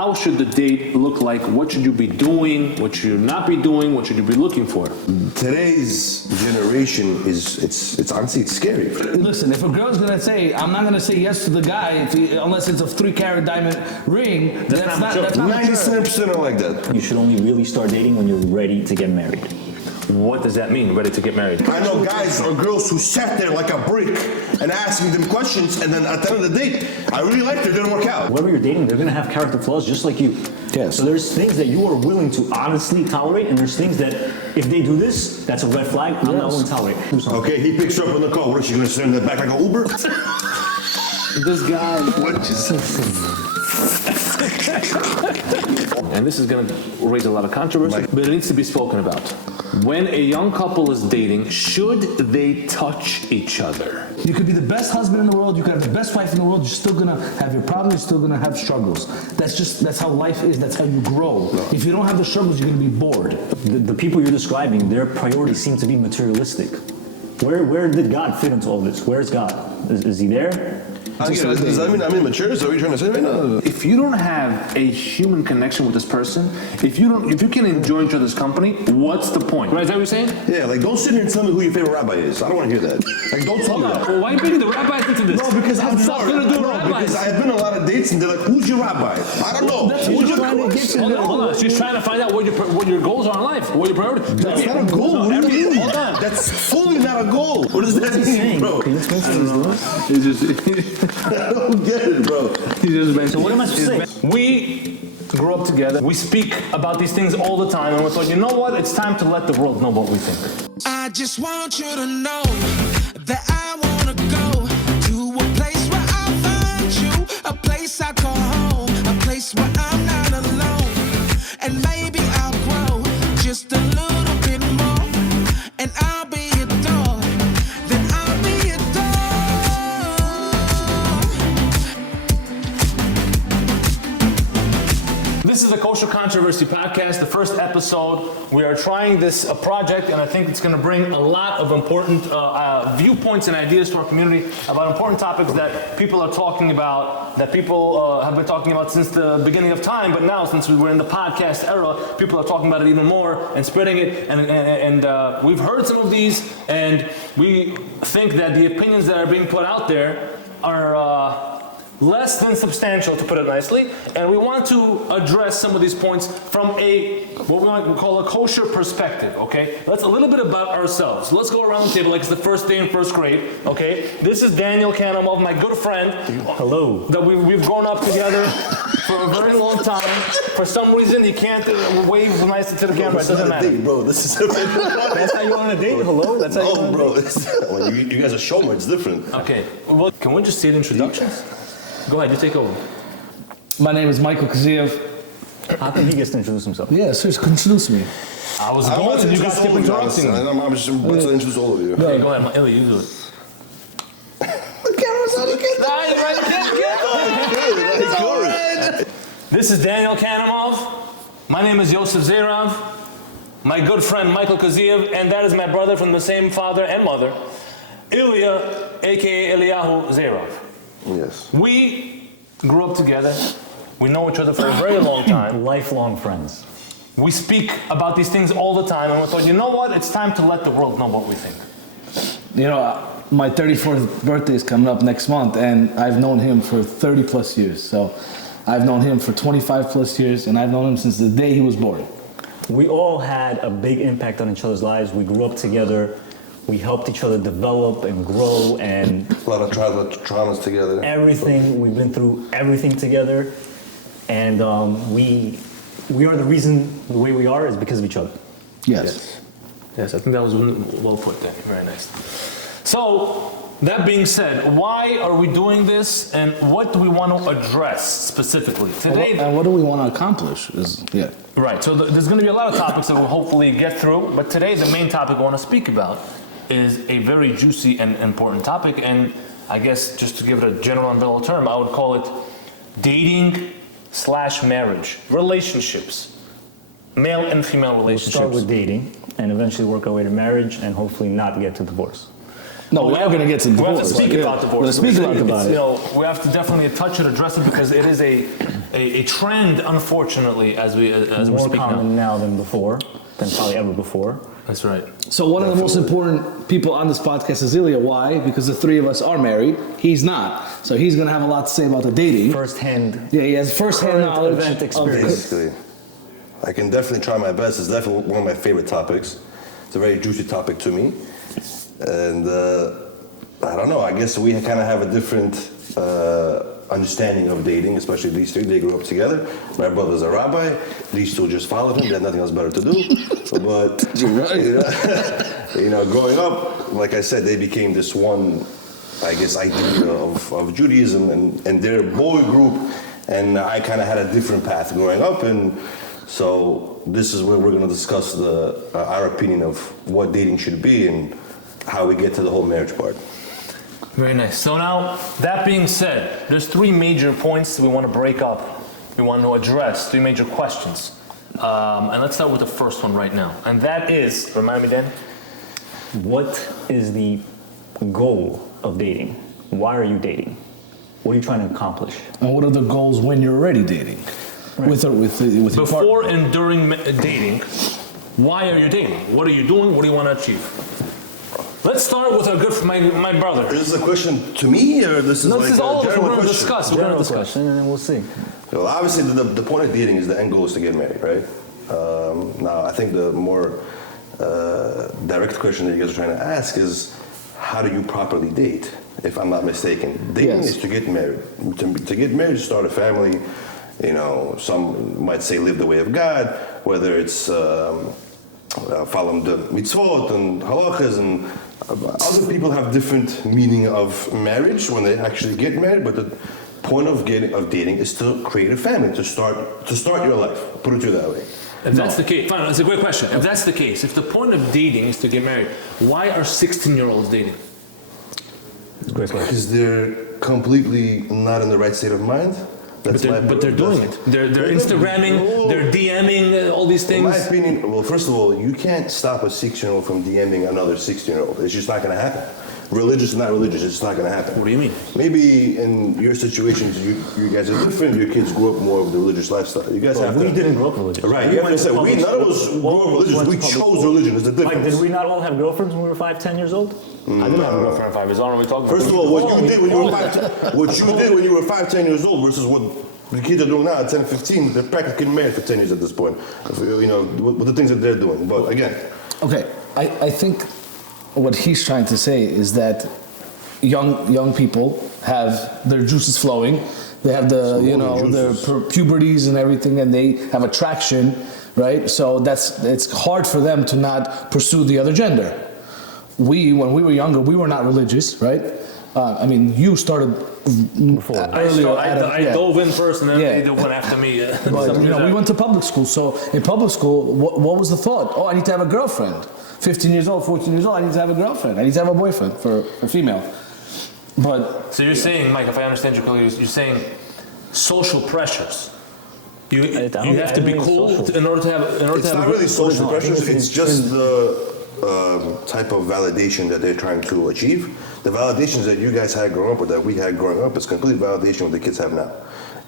how should the date look like? What should you be doing? What should you not be doing? What should you be looking for? Today's generation it's honestly, it's scary. Listen, if a girl's gonna say, I'm not gonna say yes to the guy unless it's a 3-carat diamond ring, that's not 97% are like that. You should only really start dating when you're ready to get married. What does that mean, ready to get married? I know guys or girls who sat there like a brick and asked me them questions, and then at the end of the date, I really liked it, didn't work out. Whoever you're dating, they're gonna have character flaws just like you. Yes. So there's things that you are willing to honestly tolerate, and there's things that if they do this, that's a red flag. I'm not willing to tolerate. Okay, he picks her up in the car. What is she gonna send that back like an Uber? This guy. What you say? And this is going to raise a lot of controversy, but it needs to be spoken about. When a young couple is dating, should they touch each other? You could be the best husband in the world, you could have the best wife in the world, you're still gonna have your problems, you're still gonna have struggles. That's how life is, that's how you grow. If you don't have the struggles, you're gonna be bored. The people you're describing, their priorities seem to be materialistic. Where did God fit into all this? Where's God? Is he there? Does that mean I'm immature? Is that what you're trying to say right now? If you don't have a human connection with this person, if you can enjoy each other's company, what's the point? Right? Is that what you're saying? Yeah, like don't sit here and tell me who your favorite rabbi is. I don't want to hear that. Like don't tell me that. Well, why are you bringing the rabbis into this? No, because I'm sorry. Because I've been on a lot of dates and they're like, "Who's your rabbi?" I don't know. Who's your rabbi? Hold on. She's trying to find out what your goals are in life. What your priorities. That's not a goal. What do you mean? Hold on. That's fully not a goal. What does that mean, bro? Can you explain to me? I don't get it, bro. So what am I supposed to say? We grew up together. We speak about these things all the time, and we thought, you know what? It's time to let the world know what we think. I just want you to know that I wanna go to a place where I'll find you, a place I call home, a place where I'm not alone, and maybe I'll grow just a little bit more, and I'll be adored, then I'll be adored. This is the Kosher Controversy Podcast, the first episode. We are trying this project, and I think it's going to bring a lot of important viewpoints and ideas to our community about important topics that people are talking about, that people have been talking about since the beginning of time, but now since we were in the podcast era, people are talking about it even more and spreading it, and we've heard some of these, and we think that the opinions that are being put out there are less than substantial, to put it nicely, and we want to address some of these points from what we might call a kosher perspective, okay? That's a little bit about ourselves. So let's go around the table like it's the first day in first grade, okay? This is Daniel Kanamov, my good friend. Hello. That we've grown up together for a very long time. For some reason, he can't wave nicely to the camera. It doesn't matter. Date, bro. This is That's how you want to date? Hello? That's how you want to bro. date? Well, you guys are shomer. It's different. Okay, well, can we just see the introductions? Go ahead, you take over. My name is Michael Kaziev. How come he gets to introduce himself? Yeah, seriously, introduce me. I was I'm going, about to and you guys kept interrupting me. I'm just about to introduce all of you. Okay, go ahead, Ilya, you do it. The camera's on. This is Daniel Kanamov. My name is Yosef Zerav. My good friend Michael Kaziev, and that is my brother from the same father and mother, Ilya, aka Eliyahu Zerav. Yes. We grew up together. We know each other for a very long time. Lifelong friends. We speak about these things all the time, and we thought, you know what? It's time to let the world know what we think. You know, my 34th birthday is coming up next month, and I've known him for 30 plus years. So I've known him for 25 plus years, and I've known him since the day he was born. We all had a big impact on each other's lives. We grew up together. We helped each other develop and grow, and A lot of traumas together. everything. We've been through everything together, and we are the reason the way we are is because of each other. Yes. Yes, I think that was well put, Danny. Very nice. So, that being said, why are we doing this, and what do we want to address specifically today? And what do we want to accomplish? Right, so there's going to be a lot of topics that we'll hopefully get through, but today the main topic I want to speak about is a very juicy and important topic, and I guess just to give it a general umbrella term, I would call it dating/marriage, relationships, male and female relationships. We'll start with dating and eventually work our way to marriage and hopefully not get to divorce. No, we are going to get to We have to divorce. speak Yeah. about divorce. We're speaking about It's, it. we have to definitely touch it, address it, because it is a trend, unfortunately, as It's we're more speaking common now. now than before, than probably ever before. That's right. So one of the most important people on this podcast is Ilya. Why? Because the three of us are married. He's not. So he's going to have a lot to say about the dating. First-hand. Yeah, he has first-hand current knowledge. event of- experience. Basically, I can definitely try my best. It's definitely one of my favorite topics. It's a very juicy topic to me. And I don't know, I guess we kind of have a different understanding of dating, especially these three. They grew up together. My brother's a rabbi. These two just followed him. They had nothing else better to do. But, growing up, like I said, they became this one, I guess, idea of Judaism and their boy group. And I kind of had a different path growing up. And so this is where we're going to discuss our opinion of what dating should be and how we get to the whole marriage part. Very nice. So now, that being said, there's three major points we want to break up. We want to address three major questions. And let's start with the first one right now. And that is, remind me, Dan? What is the goal of dating? Why are you dating? What are you trying to accomplish? And what are the goals when you're already dating? With your Before partner? and during dating, why are you dating? What are you doing? What do you want to achieve? Let's start with our good friend, my brother. Is this a question to me, or this is No, like this is a all of us. general We're going to question? discuss. We're going to General discuss. question, and then we'll see. Well, obviously, the point of dating is the end goal is to get married, right? Now, I think the more direct question that you guys are trying to ask is, how do you properly date? If I'm not mistaken, dating Yes. is to get married. To get married, to start a family. Some might say live the way of God, whether it's following the mitzvot and halachas, and other people have different meaning of marriage when they actually get married. But the point of dating is to create a family, to start your life. Put it that way. If that's the case, fine, that's a great question. If that's the case, if the point of dating is to get married, why are 16-year-olds dating? Great question. Because they're completely not in the right state of mind. But they're doing it. They're Instagramming, they're DMing, all these In my things. opinion, well, first of all, you can't stop a 16-year-old from DMing another 16-year-old. It's just not going to happen. Religious or not religious, it's not going to happen. What do you mean? Maybe in your situations, you guys are different. Your kids grew up more of the religious lifestyle. You guys have We to. didn't grow up religious. Right, We you have went to say, public none of school. us grew All up of us religious. went We to public chose school. religion. It's the difference. Mike, did we not all have girlfriends when we were 5, 10 years old? I didn't have a girlfriend at 5 years. I don't know what we're talking about. First of all, what you did when you were 5, 10 years old versus what the kids are doing now at 10, 15, they're practically married for 10 years at this point. With the things that they're doing. But again, Okay, I think what he's trying to say is that young people have their juices flowing. They have their puberties and everything, and they have attraction, right? So it's hard for them to not pursue the other gender. When we were younger, we were not religious, right? You started earlier. I dove in first, and then Yeah. they went after me. But, we went to public school. So in public school, what was the thought? Oh, I need to have a girlfriend. 15 years old, 14 years old, I need to have a girlfriend. I need to have a boyfriend for a female. But So you're saying, Mike, if I understand you clearly, you're saying social pressures. You have to be cool in order to have. it's not really social pressures. It's just the type of validation that they're trying to achieve. The validations that you guys had growing up or that we had growing up is complete validation what the kids have now.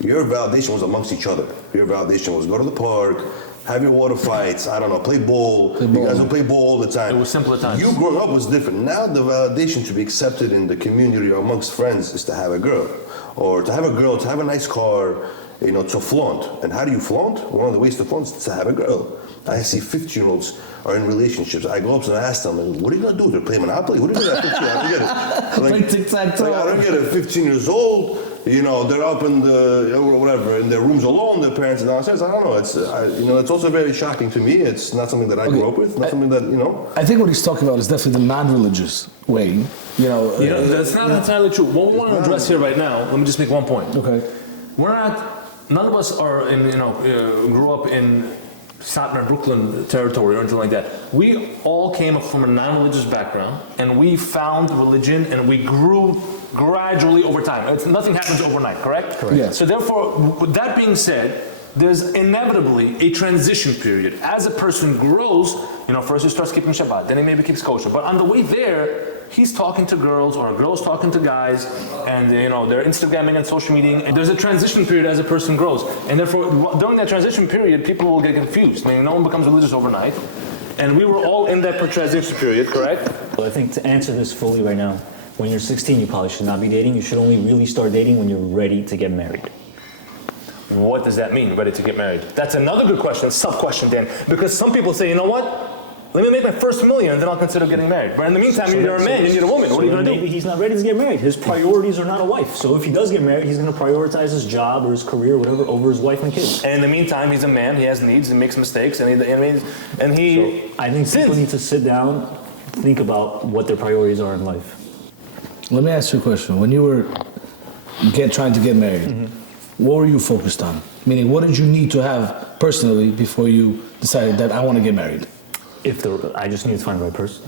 Your validation was amongst each other. Your validation was go to the park, have your water fights, I don't know, play ball. You guys would play ball all the time. It was simpler times. You growing up was different. Now the validation to be accepted in the community or amongst friends is to have a girl. Or to have a nice car, to flaunt. And how do you flaunt? One of the ways to flaunt is to have a girl. I see 15-year-olds are in relationships. I go up and I ask them, what are you going to do? They're playing Monopoly? What are you going to do at 15? I don't get it. Play tic-tac-toe. I don't get it. 15 years old, they're up in in their rooms alone, their parents are downstairs. I don't know. It's also very shocking to me. It's not something that I grew up with. Not something that, I think what he's talking about is definitely the non-religious way. That's not entirely true. What we want to address here right now, let me just make one point. Okay. None of us are grew up in Staten Island, Brooklyn territory or anything like that. We all came from a non-religious background, and we found religion, and we grew gradually over time. Nothing happens overnight, correct? Correct. Yes. So therefore, with that being said, there's inevitably a transition period. As a person grows, first he starts keeping Shabbat, then he maybe keeps kosher. But on the way there, he's talking to girls or a girl's talking to guys, and they're Instagramming and social media. And there's a transition period as a person grows, and therefore during that transition period, people will get confused. I mean, no one becomes religious overnight, and we were all in that transition period, correct? Well, I think to answer this fully right now, when you're 16, you probably should not be dating. You should only really start dating when you're ready to get married. What does that mean, ready to get married? That's another good question, sub-question, Dan, because some people say, you know what? Let me make my first $1 million, then I'll consider getting married. But in the meantime, you're a man, you need a woman. What are you going to do? Maybe he's not ready to get married. His priorities are not a wife. So if he does get married, he's going to prioritize his job or his career, whatever, over his wife and kids. And in the meantime, he's a man. He has needs. He makes mistakes, and he. So I think people need to sit down, think about what their priorities are in life. Let me ask you a question. When you were trying to get married, what were you focused on? Meaning, what did you need to have personally before you decided that I want to get married? I just need to find the right person.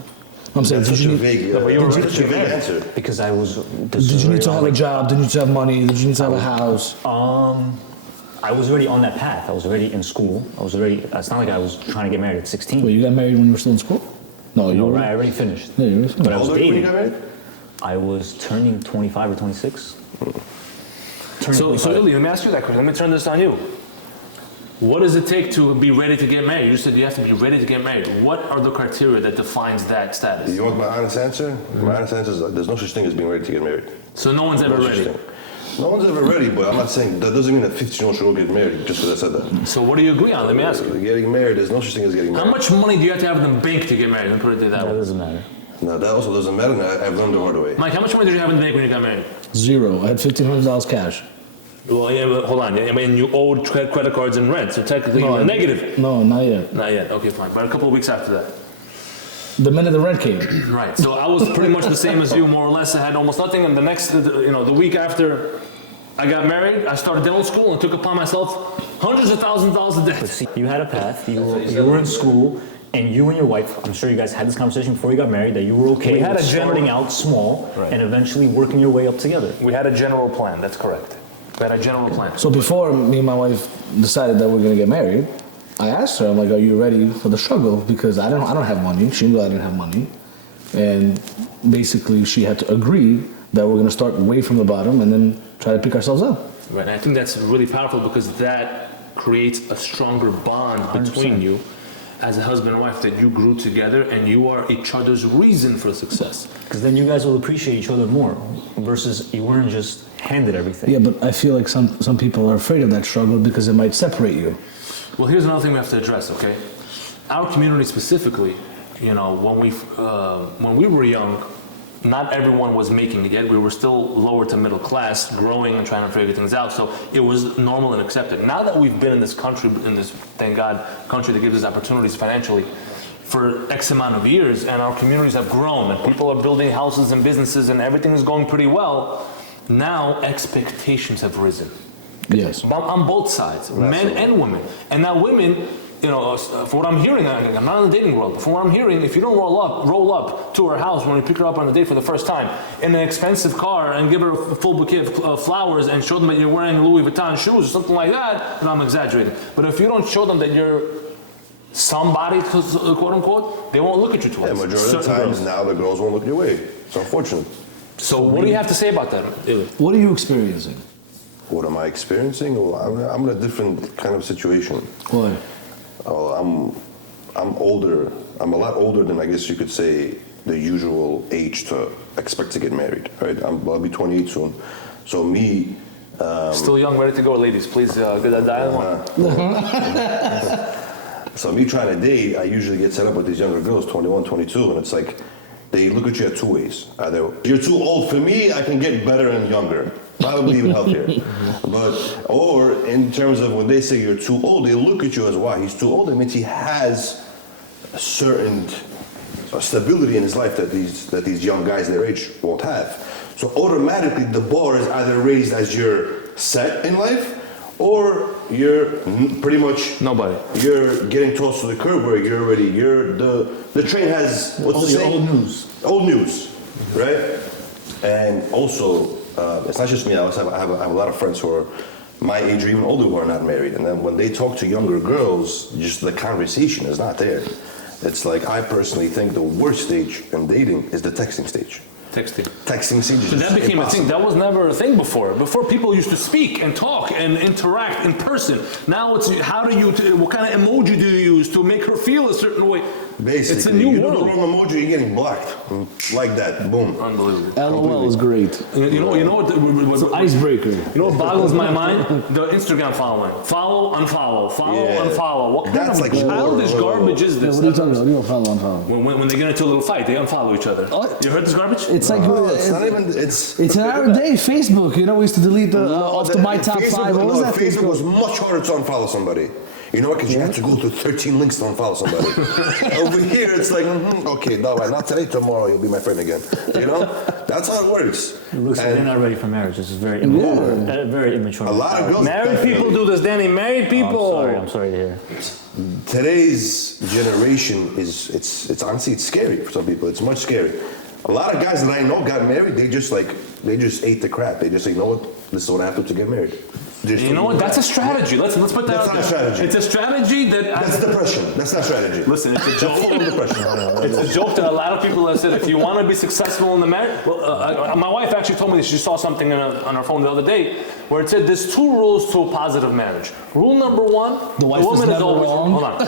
I'm saying, That's did such you a vague, such a vague answer. Because I was. Did you need to have a job? Did you need to have money? Did you need to have a house? I was already on that path. I was already in school. It's not like I was trying to get married at 16. Wait, you got married when you were still in school? No, you No, were right, I already finished. Yeah, you were finished. But I was How old were you when you dating. got married? I was turning 25 or 26. So Ilya, let me ask you that question. Let me turn this on you. What does it take to be ready to get married? You said you have to be ready to get married. What are the criteria that defines that status? You want my honest answer? My honest answer is that there's no such thing as being ready to get married. So no one's ever No such ready. thing. No one's ever ready, but I'm not saying that doesn't mean that 15-year-old should go get married just because I said that. So what do you agree on? Let me ask you. Getting married, there's no such thing as getting married. How much money do you have to have in the bank to get married? Let me put it that That way. doesn't matter. No, that also doesn't matter, and I've learned the hard way. Mike, how much money did you have in the bank when you got married? Zero. I had $1,500 cash. Well, yeah, but hold on. I mean, you owed credit cards and rent, so technically you were negative. No, not yet. Not yet. Okay, fine. But a couple of weeks after that. The minute the rent came. Right. So I was pretty much the same as you, more or less. I had almost nothing. And the week after I got married, I started dental school and took upon myself hundreds of thousands of dollars of debt. But see, you had a path. You were in school, and you and your wife, I'm sure you guys had this conversation before you got married, that you were okay had with a general- starting out small Right. and eventually working your way up together. We had a general plan. That's correct. We had a general plan. So before me and my wife decided that we're gonna get married, I asked her, I'm like, are you ready for the struggle? Because I don't have money. She knew I didn't have money. And basically she had to agree that we're gonna start way from the bottom and then try to pick ourselves up. Right. And I think that's really powerful because that creates a stronger bond between 100%. you as a husband and wife, that you grew together and you are each other's reason for success. Because then you guys will appreciate each other more versus you weren't just handed everything. Yeah, but I feel like some people are afraid of that struggle because it might separate you. Well, here's another thing we have to address, okay? Our community specifically, when we were young, not everyone was making it yet. We were still lower to middle class, growing and trying to figure things out. So it was normal and accepted. Now that we've been in this country, in this, thank God, country that gives us opportunities financially for X amount of years, and our communities have grown, and people are building houses and businesses, and everything is going pretty well, now expectations have risen. Yes. On both sides, men and women. And now women, for what I'm hearing, I'm not in the dating world, but from what I'm hearing, if you don't roll up to her house when you pick her up on a date for the first time in an expensive car and give her a full bouquet of flowers and show them that you're wearing Louis Vuitton shoes or something like that, then I'm exaggerating. But if you don't show them that you're somebody, quote unquote, they won't look at you twice. Yeah, majority of the Certain times girls. now the girls won't look your way. It's unfortunate. So what do you have to say about that? What are you experiencing? What am I experiencing? Well, I'm in a different kind of situation. What? I'm older. I'm a lot older than I guess you could say the usual age to expect to get married. Right? I'll be 28 soon. So me. Still young, ready to go, ladies. Please get that dial. So me trying to date, I usually get set up with these younger girls, 21, 22, and it's like they look at you at two ways. Either you're too old for me, I can get better and younger. Probably even healthier. Or in terms of when they say you're too old, they look at you as, wow, he's too old. It means he has a certain stability in his life that these young guys their age won't have. So automatically the bar is either raised as you're set in life, or you're pretty much Nobody. You're getting tossed to the curb where the train has what's the saying? Old news, right? And also, it's not just me. I have a lot of friends who are my age or even older who are not married, and then when they talk to younger girls, just the conversation is not there. It's like, I personally think the worst stage in dating is the texting stage. Texting. Texting stage is So that became a thing. impossible. That was never a thing before. Before, people used to speak and talk and interact in person. Now it's what kind of emoji do you use to make her feel a certain way? Basically, It's a new you do world. the wrong emoji, you're getting blocked. Like that, boom. Unbelievable. LOL is great. You know what? Icebreaker. You know what boggles my mind? The Instagram following. Follow, unfollow. Follow, Yeah. unfollow. What kind That's of like childish more- garbage is Yeah, this? what are you talking about? What do you follow? When they get into a little fight, they unfollow each other. Oh. You heard this garbage? It's like No, it's not even, it's an hour a day. Facebook, you know, we used to delete the off to my top Facebook, 5. What was no, that? Facebook was much harder to unfollow somebody. You know what? Because you have to go through 13 links to unfollow somebody. Over here, it's like, okay, no, not today, tomorrow, you'll be my friend again. You know? That's how it works. It looks like And they're not ready for marriage. This is very immature. Very immature. a lot of girls. Married people do this, Danny. Married people. I'm sorry to hear. Today's generation it's honestly, it's scary for some people. It's much scary. A lot of guys that I know got married, they just ate the crap. They just say, you know what, this is what I have to get married. You know what? That's a strategy. Let's put that That's out not a there. strategy. It's a strategy that That's depression. That's not strategy. Listen, it's a That's joke. full of depression. It's a joke that a lot of people have said, if you want to be successful in the marriage, my wife actually told me that she saw something on her phone the other day where it said there's 2 rules to a positive marriage. Rule number 1, The wife is woman never always wrong. Hold on.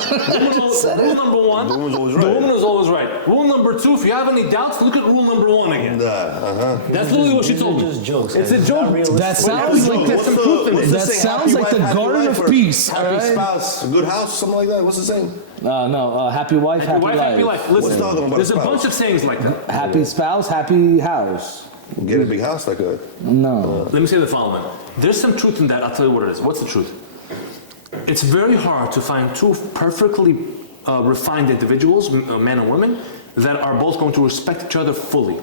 Rule number 1, The woman's always the right. woman is always right. Rule number 2, if you have any doubts, look at rule number 1 again. That's literally what she These told are me. just jokes. It's a guys. joke. Not realistic. That sounds like There's some truth in it. That sounds like the Garden of Peace. Happy alright? spouse, good house, something like that. What's the saying? No, happy wife, happy Wife, life. happy life. What's Listen, the other one about there's a spouse? bunch of sayings like that. Happy spouse, happy house. Get a big house like a. No. Let me say the following. There's some truth in that. I'll tell you what it is. What's the truth? It's very hard to find 2 perfectly refined individuals, men and women, that are both going to respect each other fully.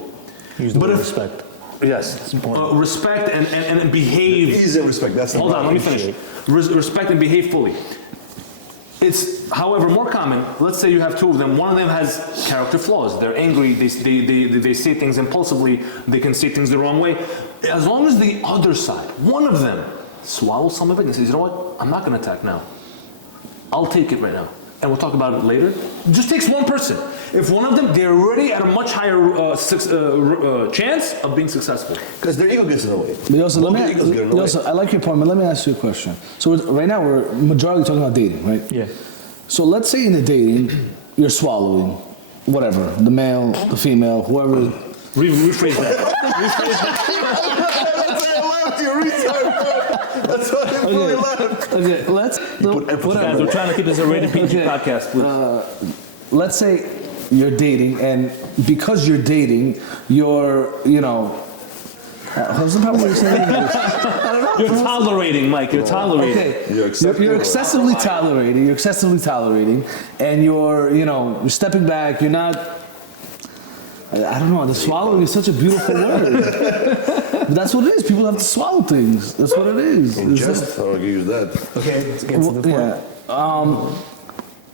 Use the But word if- respect. Yes. Respect and behave. Ease and respect. That's the Hold on, let me problem. finish. Respect and behave fully. It's, however, more common. Let's say you have 2 of them. One of them has character flaws. They're angry. They say things impulsively. They can say things the wrong way. As long as the other side, one of them, swallows some of it and says, you know what? I'm not going to attack now. I'll take it right now. And we'll talk about it later. It just takes one person. If one of them, they're already at a much higher chance of being successful. Because their ego gets in the way. But Yosef, Both their egos get in the way. I like your point, but let me ask you a question. So right now we're majority talking about dating, right? Yeah. So let's say in the dating, you're swallowing, whatever, the male, the female, whoever. Rephrase that. That's why I fully laughed. Okay, let's. Guys, we're trying to keep this a rated PG Okay. podcast, please. Let's say you're dating, and because you're dating, you're, what's the problem you're saying? You're tolerating, Mike. You're tolerating. Okay, You're accepting you're it. excessively tolerating. You're excessively tolerating, and you're stepping back. You're not. I don't know. The swallowing is such a beautiful word. But that's what it is. People have to swallow things. That's what it is. Ingest, I don't use that. Okay, let's get to the point. Yeah.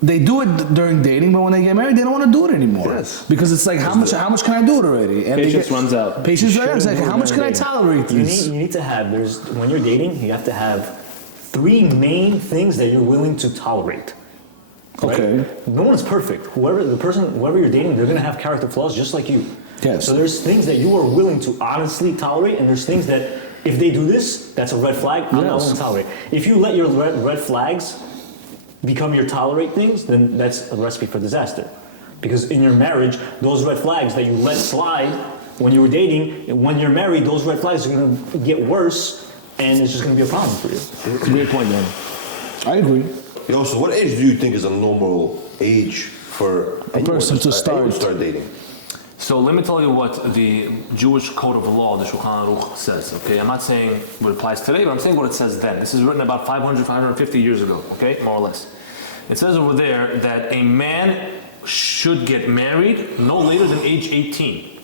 They do it during dating, but when they get married, they don't want to do it anymore. Yes. Because it's like, how much can I do it already? And Patience runs out. Patience You runs out. It's like, shouldn't how do much it can I during tolerate dating. this? You need to have, when you're dating, you have to have 3 main things that you're willing to tolerate. Right? Okay. No one's perfect. Whoever you're dating, they're gonna have character flaws just like you. Yes. So there's things that you are willing to honestly tolerate, and there's things that if they do this, that's a red flag. I'm not Yes. willing to tolerate. If you let your red flags become your tolerate things, then that's a recipe for disaster. Because in your marriage, those red flags that you let slide when you were dating, when you're married, those red flags are gonna get worse, and it's just gonna be a problem for you. Great point, man. I agree. Yo, so what age do you think is a normal age for a person to start dating? So let me tell you what the Jewish code of law, the Shulchan Aruch, says. Okay, I'm not saying what applies today, but I'm saying what it says then. This is written about 500, 550 years ago. Okay, more or less. It says over there that a man should get married no later than age 18.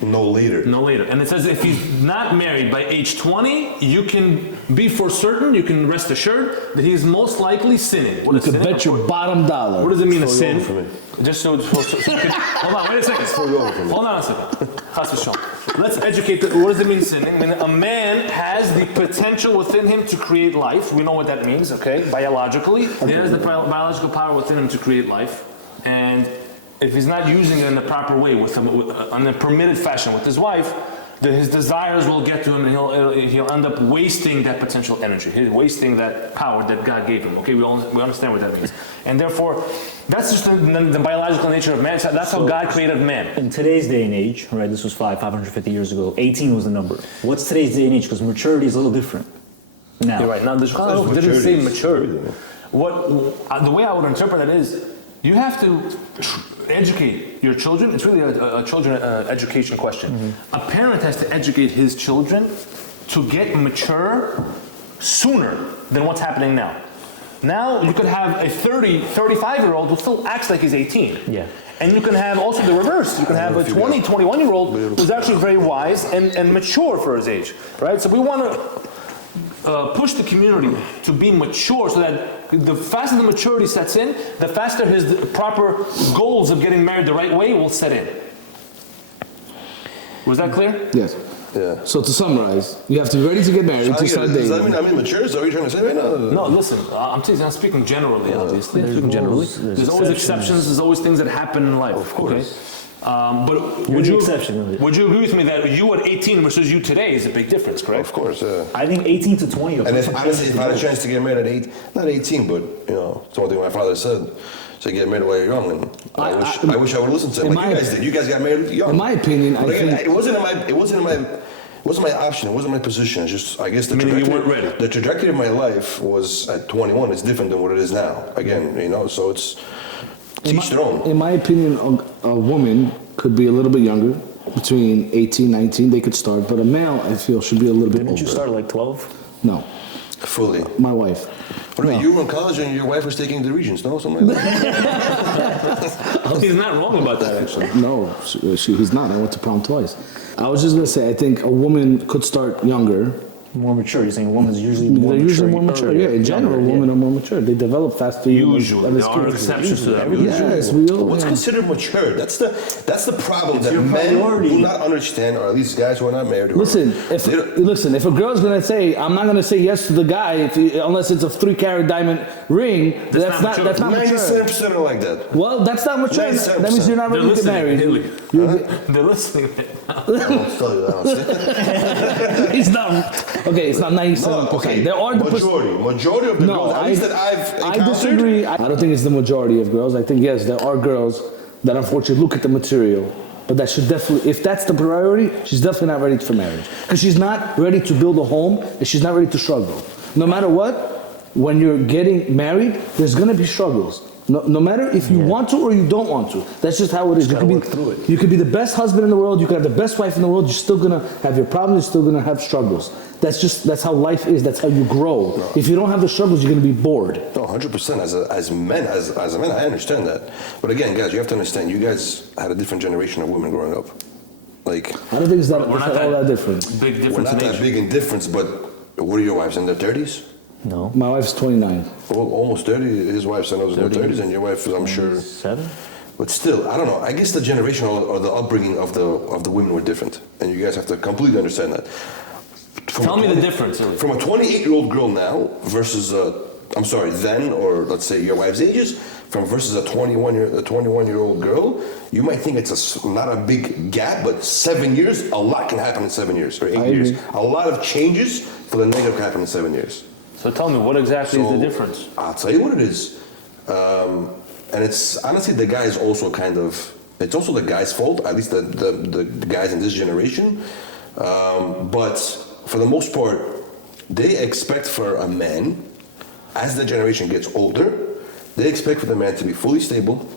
No later. No later. And it says if he's not married by age 20, you can be for certain, you can rest assured that he is most likely sinning. What You is could sinning? bet your bottom dollar. What does it mean to It's sin? for me. Just so hold on, wait a second. Hold on a second. Chas v'shalom. Let's educate. What does it mean sinning? When a man has the potential within him to create life, we know what that means. Okay, biologically, he has the biological power within him to create life. and if he's not using it in the proper way, in a permitted fashion with his wife, then his desires will get to him, and he'll end up wasting that potential energy. He's wasting that power that God gave him. Okay, we understand what that means, and therefore, that's just the biological nature of man. That's how God created man. In today's day and age, right? This was 550 years ago. 18 was the number. What's today's day and age? Because maturity is a little different now. You're right. Now, the Shulchan didn't say maturity. The way I would interpret it is, you have to educate your children. It's really a children education question. Mm-hmm. A parent has to educate his children to get mature sooner than what's happening now. Now you could have a 35-year-old who still acts like he's 18. Yeah. And you can have also the reverse. You can have a 21-year-old who's actually very wise and mature for his age, right? So we want to push the community to be mature, so that the faster the maturity sets in, the faster his proper goals of getting married the right way will set in. Was that clear? Yes. Yeah. So to summarize, you have to be ready to get married, to start dating. Does that mean I'm immature? Is that what you're trying to say right now? No, listen, I'm speaking generally, obviously. I'm speaking generally. There's always exceptions, there's always things that happen in life. Of course. Okay. But would you agree with me that you at 18 versus you today is a big difference, correct? Of course, yeah. I think 18 to 20. And if honestly, if I had a chance to get married at not 18, but it's one thing my father said. So get married while you're young, and I wish I would have listened to him. Like you guys did. You guys got married young. In my opinion, but again, it wasn't my option. It wasn't my position. It's just, I guess, you weren't ready. The trajectory of my life was at 21. It's different than what it is now. Again, so it's teach their own. In my opinion, a woman could be a little bit younger, between 18, 19, they could start. But a male, I feel, should be a little bit older. Didn't you start at like 12? No. Fully. My wife. What about you were in college and your wife was taking the Regents, no? Something like that? He's not wrong about that, actually. No, he's not. I went to prom twice. I was just going to say, I think a woman could start younger. More mature. You're saying a woman's usually more mature. They're usually more mature, yeah. In general, women are more mature. They develop faster. Usually. There are exceptions to that. Yes, what's considered mature? That's the problem that men do not understand, or at least guys who are not married. Listen, if a girl's gonna say, I'm not gonna say yes to the guy unless it's a 3-carat diamond ring, that's not mature. 97% are like that. Well, that's not mature. That means you're not ready to get married. They're listening. I won't tell you that. It's not. Okay, it's not 97%. Okay. There are the majority of the girls, at least that I've encountered. I disagree. I don't think it's the majority of girls. I think, yes, there are girls that unfortunately look at the material. But that should definitely, if that's the priority, she's definitely not ready for marriage. Because she's not ready to build a home, and she's not ready to struggle. No matter what, when you're getting married, there's going to be struggles. No matter if you want to or you don't want to. That's just how it is. You could be the best husband in the world, you could have the best wife in the world, you're still going to have your problems, you're still going to have struggles. That's how life is, that's how you grow. No. If you don't have the struggles, you're going to be bored. No, 100%. As a man, I understand that. But again, guys, you have to understand, you guys had a different generation of women growing up. Like, I don't think it's not all that different. Big difference. We're not that big in difference, but what are your wives, in their 30s? No. My wife's 29. Well, almost 30. His wife's in her 30s, and your wife is, I'm sure. 7. But still, I don't know. I guess the generation or the upbringing of the women were different, and you guys have to completely understand that. Tell me the difference. From a 28-year-old girl now versus then, or let's say your wife's ages, versus a 21-year-old girl, you might think it's not a big gap, but 7 years, a lot can happen in 7 years or 8 years. A lot of changes for the negative can happen in 7 years. So tell me, what exactly is the difference? I'll tell you what it is. And it's honestly the guys also it's also the guy's fault, at least the guys in this generation. But for the most part, they expect for a man, as the generation gets older, they expect for the man to be fully stable,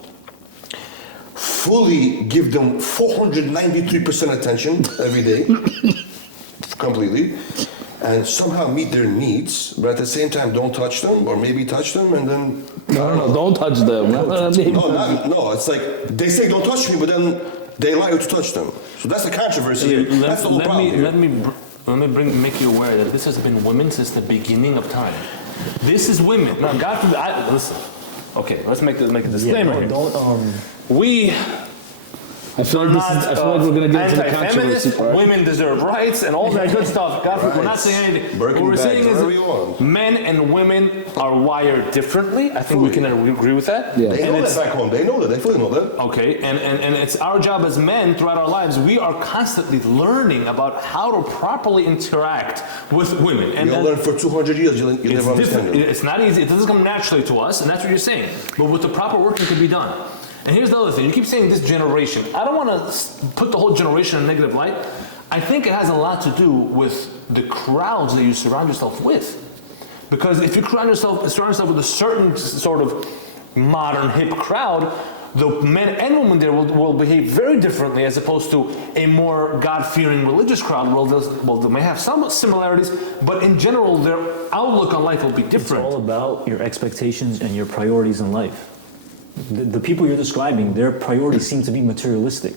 fully give them 493% attention every day, completely, and somehow meet their needs, but at the same time don't touch them, or maybe touch them, and then... No, don't touch them. No, it's like, they say don't touch me, but then they allow you to touch them. So that's the controversy. That's the whole problem. Let me make you aware that this has been women since the beginning of time. This is women. Now, God forbid, listen. Okay, let's make a disclaimer here. I feel like I feel like we're gonna get into the controversy part. Women deserve rights and all that good stuff. God, we're not saying anything. What we're saying is that men and women are wired differently. I think we can agree with that. Yeah. They know that back home. They know that. They fully know that. Okay, and it's our job as men throughout our lives. We are constantly learning about how to properly interact with women. And You'll learn for 200 years. You'll never understand it. It's not easy. It doesn't come naturally to us, and that's what you're saying. But with the proper work, it can be done. And here's the other thing. You keep saying this generation. I don't want to put the whole generation in a negative light. I think it has a lot to do with the crowds that you surround yourself with. Because if you surround yourself with a certain sort of modern, hip crowd, the men and women there will behave very differently as opposed to a more God-fearing religious crowd. Well, they may have some similarities, but in general, their outlook on life will be different. It's all about your expectations and your priorities in life. The people you're describing, their priorities seem to be materialistic.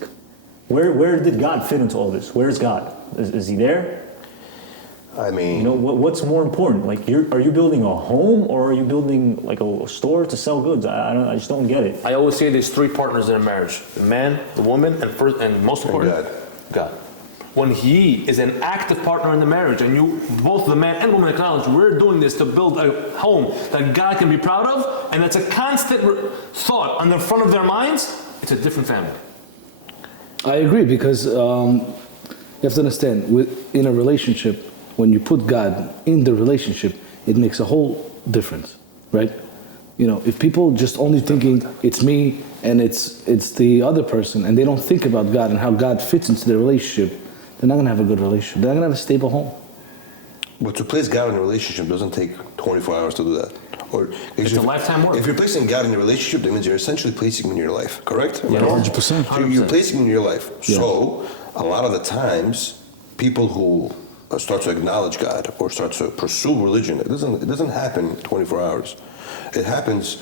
Where did God fit into all this? Where's God? Is he there? I mean, You know, what's more important? Like, are you building a home or are you building like a store to sell goods? I just don't get it. I always say there's three partners in a marriage: the man, the woman, and most important, God. When he is an active partner in the marriage, and you, both the man and woman, acknowledge we're doing this to build a home that God can be proud of, and that's a constant thought on the front of their minds, it's a different family. I agree because you have to understand, in a relationship, when you put God in the relationship, it makes a whole difference, right? You know, if people just only thinking it's me and it's the other person, and they don't think about God and how God fits into their relationship, they're not gonna have a good relationship. They're not gonna have a stable home. but to place God in a relationship doesn't take 24 hours to do that. Or It's a lifetime work. If you're placing God in a relationship, that means you're essentially placing him in your life, correct? Yeah, 100%. You're placing him in your life. Yeah. So, a lot of the times, people who start to acknowledge God or start to pursue religion, it doesn't happen in 24 hours. It happens.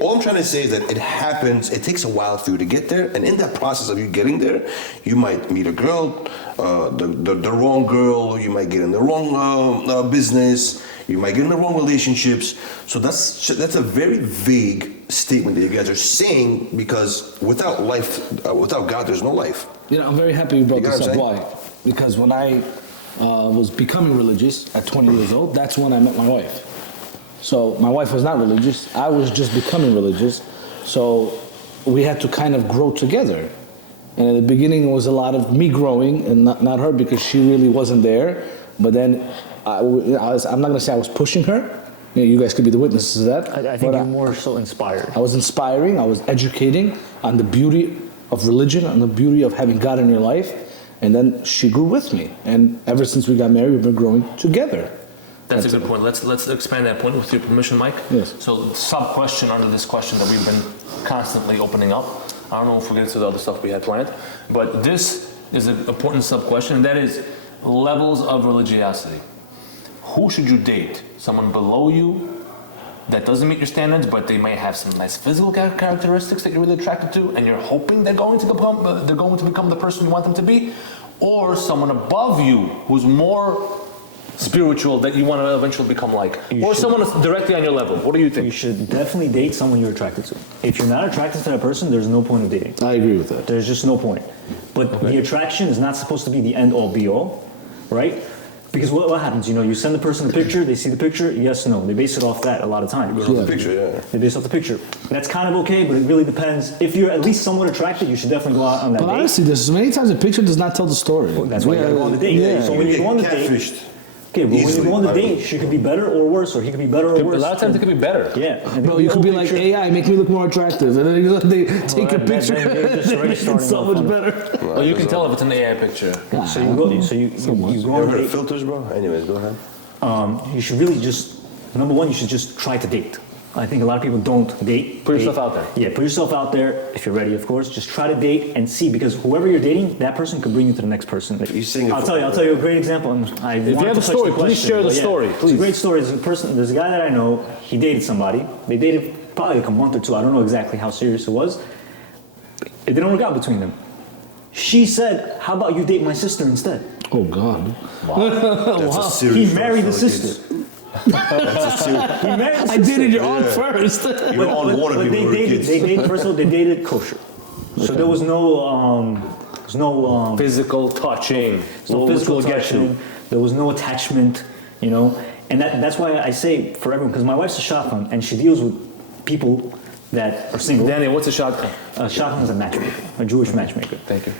All I'm trying to say is that it happens. It takes a while for you to get there, and in that process of you getting there, you might meet a girl, the wrong girl. You might get in the wrong business. You might get in the wrong relationships. So that's a very vague statement that you guys are saying, because without life, without God, there's no life. You know, I'm very happy you brought You know this what up. I'm Why? Because when I was becoming religious at 20 years old, that's when I met my wife. So my wife was not religious. I was just becoming religious. So we had to kind of grow together. And in the beginning, it was a lot of me growing and not her, because she really wasn't there. But then I'm not going to say I was pushing her. You know, you guys could be the witnesses of that. I think you're more so inspired. I was inspiring. I was educating on the beauty of religion, on the beauty of having God in your life. And then she grew with me. And ever since we got married, we've been growing together. That's a good point. Let's expand that point with your permission, Mike. Yes. So sub-question under this question that we've been constantly opening up. I don't know if we'll get into the other stuff we had planned, but this is an important sub-question, and that is levels of religiosity. Who should you date? Someone below you that doesn't meet your standards, but they may have some nice physical characteristics that you're really attracted to, and you're hoping they're going to become the person you want them to be, or someone above you who's more spiritual that you want to eventually become like, or someone that's directly on your level. What do you think? You should definitely date someone you're attracted to. If you're not attracted to that person, there's no point of dating. I agree with that. There's just no point. But the attraction is not supposed to be the end all be all, right? Because what happens? You know, you send the person the picture, they see the picture, yes, no. They base it off that a lot of times. The picture, yeah. They base it off the picture. That's kind of okay, but it really depends. If you're at least somewhat attracted, you should definitely go out on that But date. honestly, there's many times a picture does not tell the story. That's why you gotta go on the date. Yeah. So when you go on the date, catfished. okay, but when you Easily. go on the date, she could be better or worse, or he could be better or A worse. lot of times it could be better. Yeah. And Bro, you could be like, AI, make me look more attractive. And then they take a then picture, you're just already it's starting so off much on- better. Well, you can tell if it's an AI picture. So you go, you You go ever on a heard of date. filters, bro? Anyways, go ahead. You should really just, number one, you should just try to date. I think a lot of people don't date. Put yourself out there. Yeah, put yourself out there if you're ready, of course. Just try to date and see, because whoever you're dating, that person could bring you to the next person. You're saying it I'll for- tell you a great example. And I If you wanted have to a touch story, the please question, share the but yeah, story, It's a great story. There's a guy that I know. He dated somebody. They dated probably like a month or two. I don't know exactly how serious it was. It didn't work out between them. She said, "How about you date my sister instead?" Oh, God. That's a He serious married the for kids. sister. That's a serious. He married the I sister. dated your aunt first. You don't want to But people they who are dated. kids. They dated. First of all, they dated kosher. So there was no Physical touching. no which physical we'll get to. touching. There was no attachment, you know. And that's why I say for everyone, because my wife's a shotgun and she deals with people that are single. Danny, what's a shotgun? A shotgun is a matchmaker, a Jewish matchmaker. Thank you.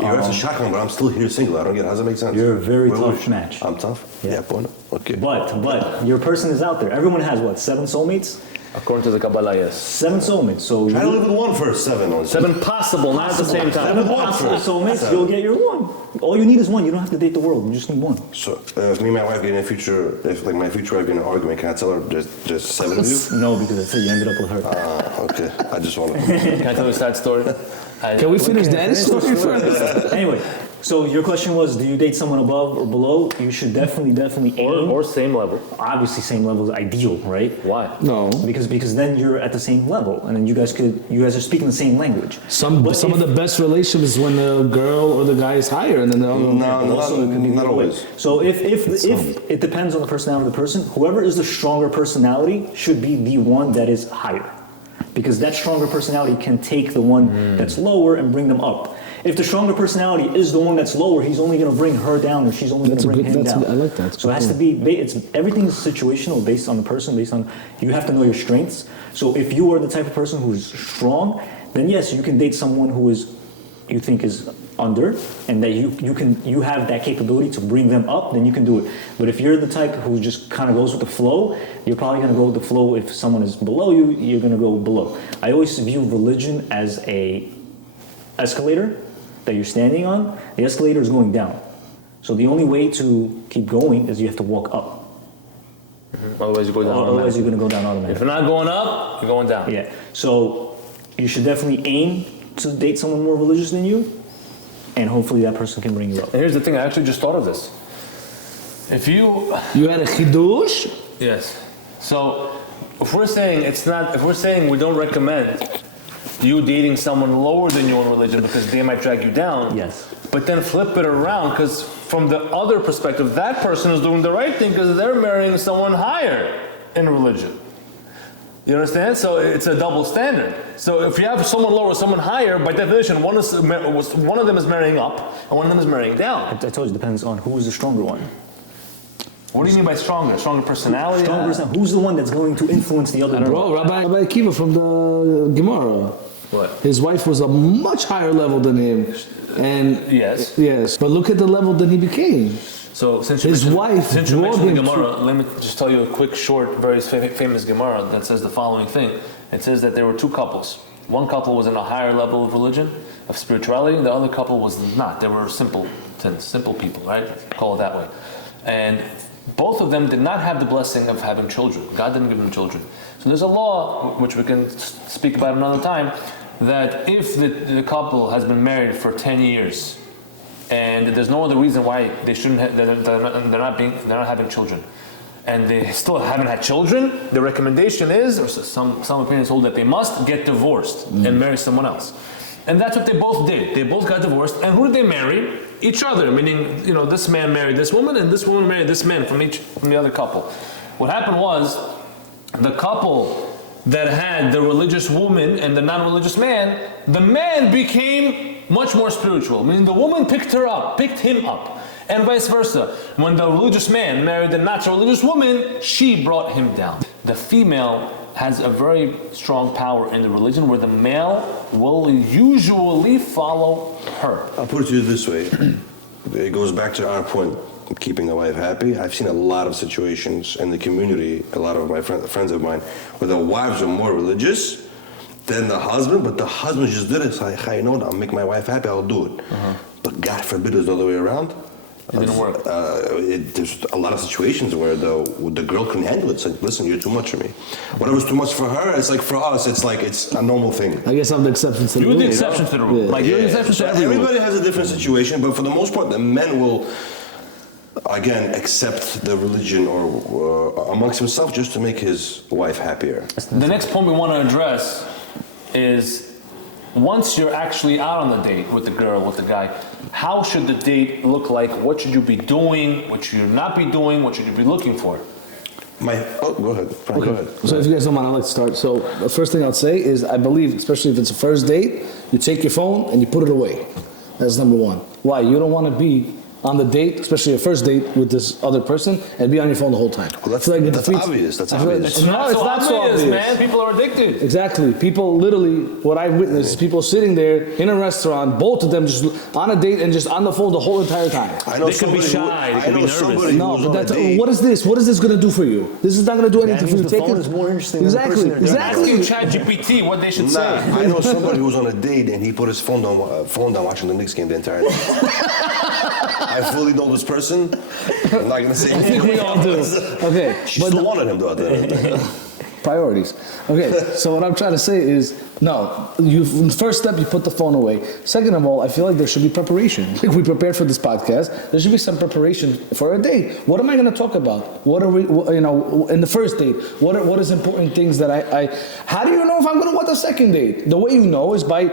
You're a shotgun, but I'm still here single. I don't get. How does that make sense? You're a very Well, tough match. I'm tough. Yeah. Bueno. Okay. But your person is out there. Everyone has what, 7 soulmates? According to the Kabbalah, yes. 7 soulmates. So Try to live with one first. 7 on 7 possible, not at the same time. 7 possible soulmates, you'll get your one. All you need is one. You don't have to date the world. You just need one. So if me and my wife get in a future, if like my future wife get in an argument, can I tell her just 7 of you? No, because that's it. You ended up with her. Okay. I just want to. Can I tell you a sad story? Can we finish Danny's story first? Anyway, so your question was, do you date someone above or below? You should definitely aim. Or same level. Obviously, same level is ideal, right? Why? No. Because then you're at the same level, and then you guys are speaking the same language. Some But of if- the best relationships when the girl or the guy is higher, and then the other one. Not always. So if it depends on the personality of the person, whoever is the stronger personality should be the one that is higher, because that stronger personality can take the one that's lower and bring them up. If the stronger personality is the one that's lower, he's only going to bring her down, or she's only going That's to a bring good- him that's down. a- I like that. That's So it has to be. Everything's situational, based on the person. Based on, you have to know your strengths. So if you are the type of person who's strong, then yes, you can date someone who is, you think is under, and that you have that capability to bring them up. Then you can do it. But if you're the type who just kind of goes with the flow, you're probably going to go with the flow. If someone is below you, you're going to go below. I always view religion as a escalator that you're standing on. The escalator is going down. So the only way to keep going is you have to walk up. Otherwise, you go down. Otherwise, you're automatically. going to go down If automatically. you're not going up, you're going down. Yeah. So you should definitely aim to date someone more religious than you, and hopefully that person can bring you up. And here's the thing, I actually just thought of this. If you, You had a chidush. yes. So if we're saying we don't recommend you dating someone lower than you in religion because they might drag you down. Yes. But then flip it around, because from the other perspective, that person is doing the right thing because they're marrying someone higher in religion. You understand? So it's a double standard. So if you have someone lower, someone higher, by definition, one of them is marrying up and one of them is marrying down. I told you, it depends on who is the stronger one. What do you mean by stronger? Stronger personality? Stronger person. Who's the one that's going to influence the other? Bro, Rabbi Akiva from the Gemara. What? His wife was a much higher level than him. And Yes. but look at the level that he became. So since His wife since you brought mentioned the him Gemara, let me just tell you a quick, short, very famous Gemara that says the following thing. It says that there were two couples. One couple was in a higher level of religion, of spirituality. The other couple was not. They were simple people, right? Call it that way. And both of them did not have the blessing of having children. God didn't give them children. So there's a law, which we can speak about another time, that if the couple has been married for 10 years and there's no other reason why they shouldn't they're not having children, and they still haven't had children, the recommendation is, or some opinions hold, that they must get divorced and marry someone else. And that's what they both did. They both got divorced. And who did they marry? Each other, meaning, this man married this woman and this woman married this man from the other couple. What happened was, the couple that had the religious woman and the non-religious man, the man became much more spiritual, meaning the woman picked him up, and vice versa. When the religious man married the not-so-religious woman, she brought him down. The female has a very strong power in the religion where the male will usually follow her. I'll put it to you this way. It goes back to our point, keeping the wife happy. I've seen a lot of situations in the community, a lot of my friends of mine, where the wives are more religious than the husband, but the husband just did it. It's like, hey, I'll make my wife happy, I'll do it. But God forbid it's the other way around. It didn't work. There's a lot of situations where the girl can handle it. It's like, listen, you're too much for me. Whatever's too much for her, it's like for us, it's a normal thing. I guess I'm the exception to the You're rule. the exception to the rule. Yeah. Like, you're the exception to every rule. Everybody has a different situation, but for the most part, the men will, again, accept the religion or amongst himself just to make his wife happier. The next point we want to address is, once you're actually out on the date with the girl, with the guy, how should the date look like? What should you be doing? What should you not be doing? What should you be looking for? Go ahead. Frank, go ahead. So if you guys don't mind, I'd like to start. So the first thing I'd say is I believe, especially if it's a first date, you take your phone and you put it away. That's number one. Why? You don't want to be on the date, especially a first date with this other person, and be on your phone the whole time. Well, that's obvious. That's obvious. It's not so obvious, man. People are addicted. Exactly. People literally, what I witnessed is people sitting there in a restaurant, both of them just on a date and just on the phone the whole entire time. I know They could be shy. They could be nervous. No, but that's, what is this? What is this going to do for you? This is not going to do anything for you. The phone is more interesting than the person they're Exactly. ChatGPT, what they should say. I know somebody who was on a date and he put his phone down watching the Knicks game the entire night. I fully know this person. I'm not gonna say anything. We all do. Okay. She still wanted him though. Priorities. Okay, so what I'm trying to say is, no, first step, you put the phone away. Second of all, I feel like there should be preparation. Like we prepared for this podcast, there should be some preparation for a date. What am I going to talk about? What are we, in the first date? What is important things that how do you know if I'm going to want the second date? The way you know is by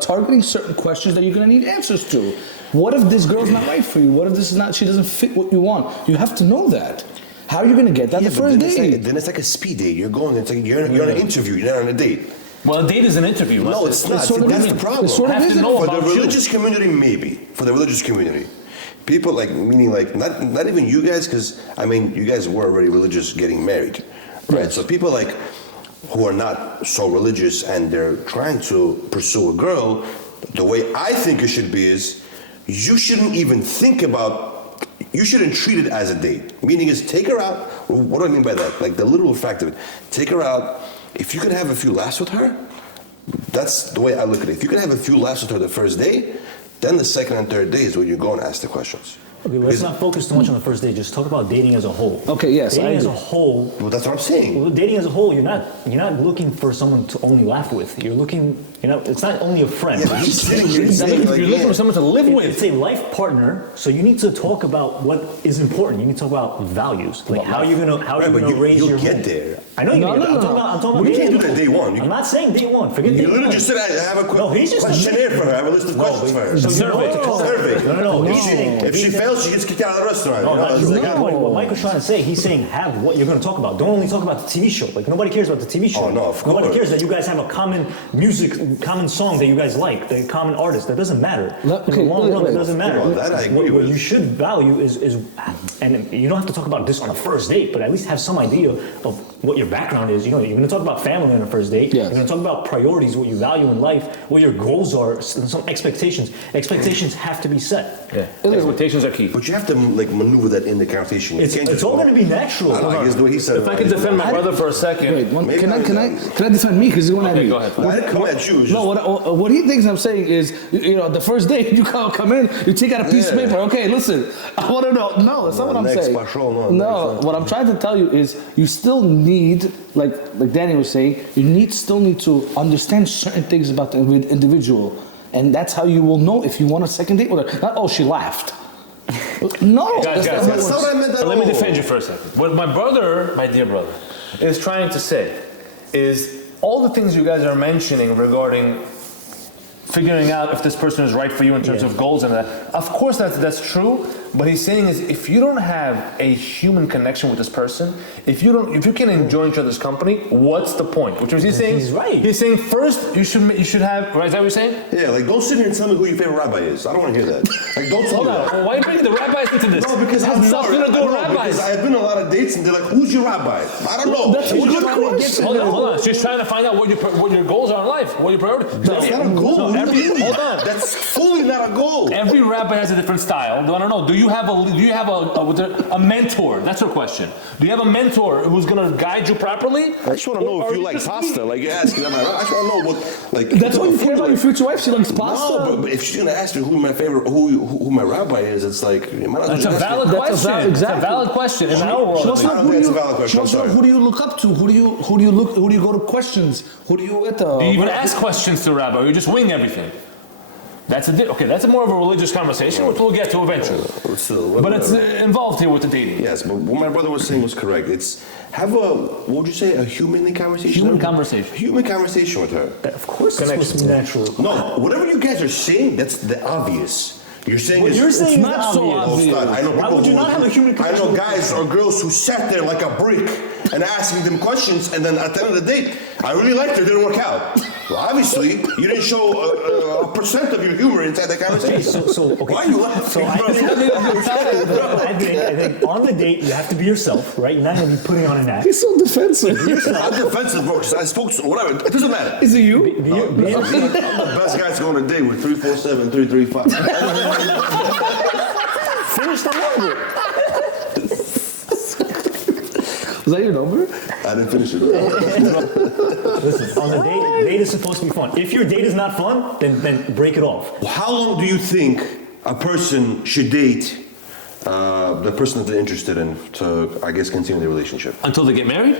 targeting certain questions that you're going to need answers to. What if this girl's not right for you? What if she doesn't fit what you want? You have to know that. How are you going to get that the first date? Then it's like a speed date. You're going. It's like you're on an interview. You're not on a date. Well, a date is an interview. No, it's not. That's the problem. For the religious community, maybe. For the religious community, people meaning not even you guys, because I mean you guys were already religious getting married, right? So people who are not so religious and they're trying to pursue a girl, the way I think it should be is you shouldn't even think about. You shouldn't treat it as a date. Meaning is take her out. What do I mean by that? Like the literal fact of it. Take her out. If you could have a few laughs with her, that's the way I look at it. If you could have a few laughs with her the first day, then the second and third day is when you go and ask the questions. Okay, let's not focus too much on the first date. Just talk about dating as a whole. Okay, yes, dating as a whole. Well, that's what I'm saying. Well, dating as a whole, you're not looking for someone to only laugh with. You're looking, it's not only a friend. Yeah, but he's sitting here saying, you're looking for someone to live with. It's a life partner, so you need to talk about what is important. You need to talk about values, like how you're gonna raise your. You'll get there. I know you get there. I'm talking about. You can't do that day one. I'm not saying day one. Forget day You one. literally just said I have a questionnaire for her. I have a list of questions for her. Survey. No. If she fails, she gets kicked out of the restaurant. What Mike was trying to say, he's saying have what you're going to talk about. Don't only talk about the TV show. Like nobody cares about the TV show. Oh, no, of course. Nobody cares that you guys have a common common song that you guys like, the common artist. That doesn't matter. In the long run, it doesn't matter. Well, that I agree what with. you should value is, and you don't have to talk about this on the first date, but at least have some idea of what your background is. You're going to talk about family on the first date. Yes. You're going to talk about priorities, what you value in life, what your goals are, some expectations. Expectations have to be set. Yeah. Expectations are key. But you have to maneuver that in the conversation. It's all going to be natural. I guess the way he said. If I could defend my brother for a second. Wait, can I defend me? Because he's going at me. Go ahead. I didn't come at you. No, what he thinks I'm saying is, the first day you come in, you take out a piece of paper. Okay, listen, I want to know. No, that's not what I'm saying. No, what I'm trying to tell you is, you still need, like Danny was saying, you still need to understand certain things about the individual, and that's how you will know if you want a second date with her. Not she laughed. No, Guys, That's not what I meant at all. let me defend you for a second. What my dear brother, is trying to say is all the things you guys are mentioning regarding figuring out if this person is right for you in terms of goals and that. Of course, that's true. But he's saying is if you don't have a human connection with this person, if you can enjoy each other's company, what's the point? Which is he's saying. He's right. He's saying first you should have. Right? Is that what you're saying? Yeah, don't sit here and tell me who your favorite rabbi is. I don't want to hear that. Don't tell me that. Well, why are you bringing the rabbis into this? No, because it has nothing to do with rabbis. I've been on a lot of dates and they're like, "Who's your rabbi?" I don't know. That's a good question. Hold on. She's trying to find out what your goals are in life. What your priorities. That's not a goal. Hold on. That's fully not a goal. Every rabbi has a different style. I don't know. Do you have a mentor? That's her question. Do you have a mentor who's going to guide you properly? I just want to know if you like pasta. Like you're asking, I just want to know what like. That's what you care about your future wife. She likes pasta. No, but if she's gonna ask me who my favorite, who my rabbi is, it's like That's a valid question. It's a valid question. In our world, I don't think it's a valid question. She wants to know who do you look up to? Who do you go to questions? Who do you at the? do you even ask questions to a rabbi, or you just wing everything? That's that's more of a religious conversation, which we'll get to eventually. But it's involved here with the dating. Yes, but what my brother was saying was correct. It's have what would you say, a human conversation? Human conversation. Human conversation with her. Of course, it's supposed to be natural. No, whatever you guys are saying, that's the obvious. You're saying What it's, you're saying is not so obvious. obvious. I know Why people would you who not have a human I connection know with guys or girls who sat there like a brick and asking them questions, and then at the end of the date, I really liked her, didn't work out. Well, obviously, you didn't show a percent of your humor inside that conversation. Okay. Why are you laughing? So I think on the date you have to be yourself, right? You're not going to be putting on an act. He's so defensive. I'm defensive, bro. I spoke to whatever. It doesn't matter. Is it you? I'm the best guy to go on a date with 347, 335. Finish the number. Was that your number? I didn't finish it. Listen, on the date is supposed to be fun. If your date is not fun, then break it off. How long do you think a person should date the person that they're interested in to, I guess, continue the relationship? Until they get married?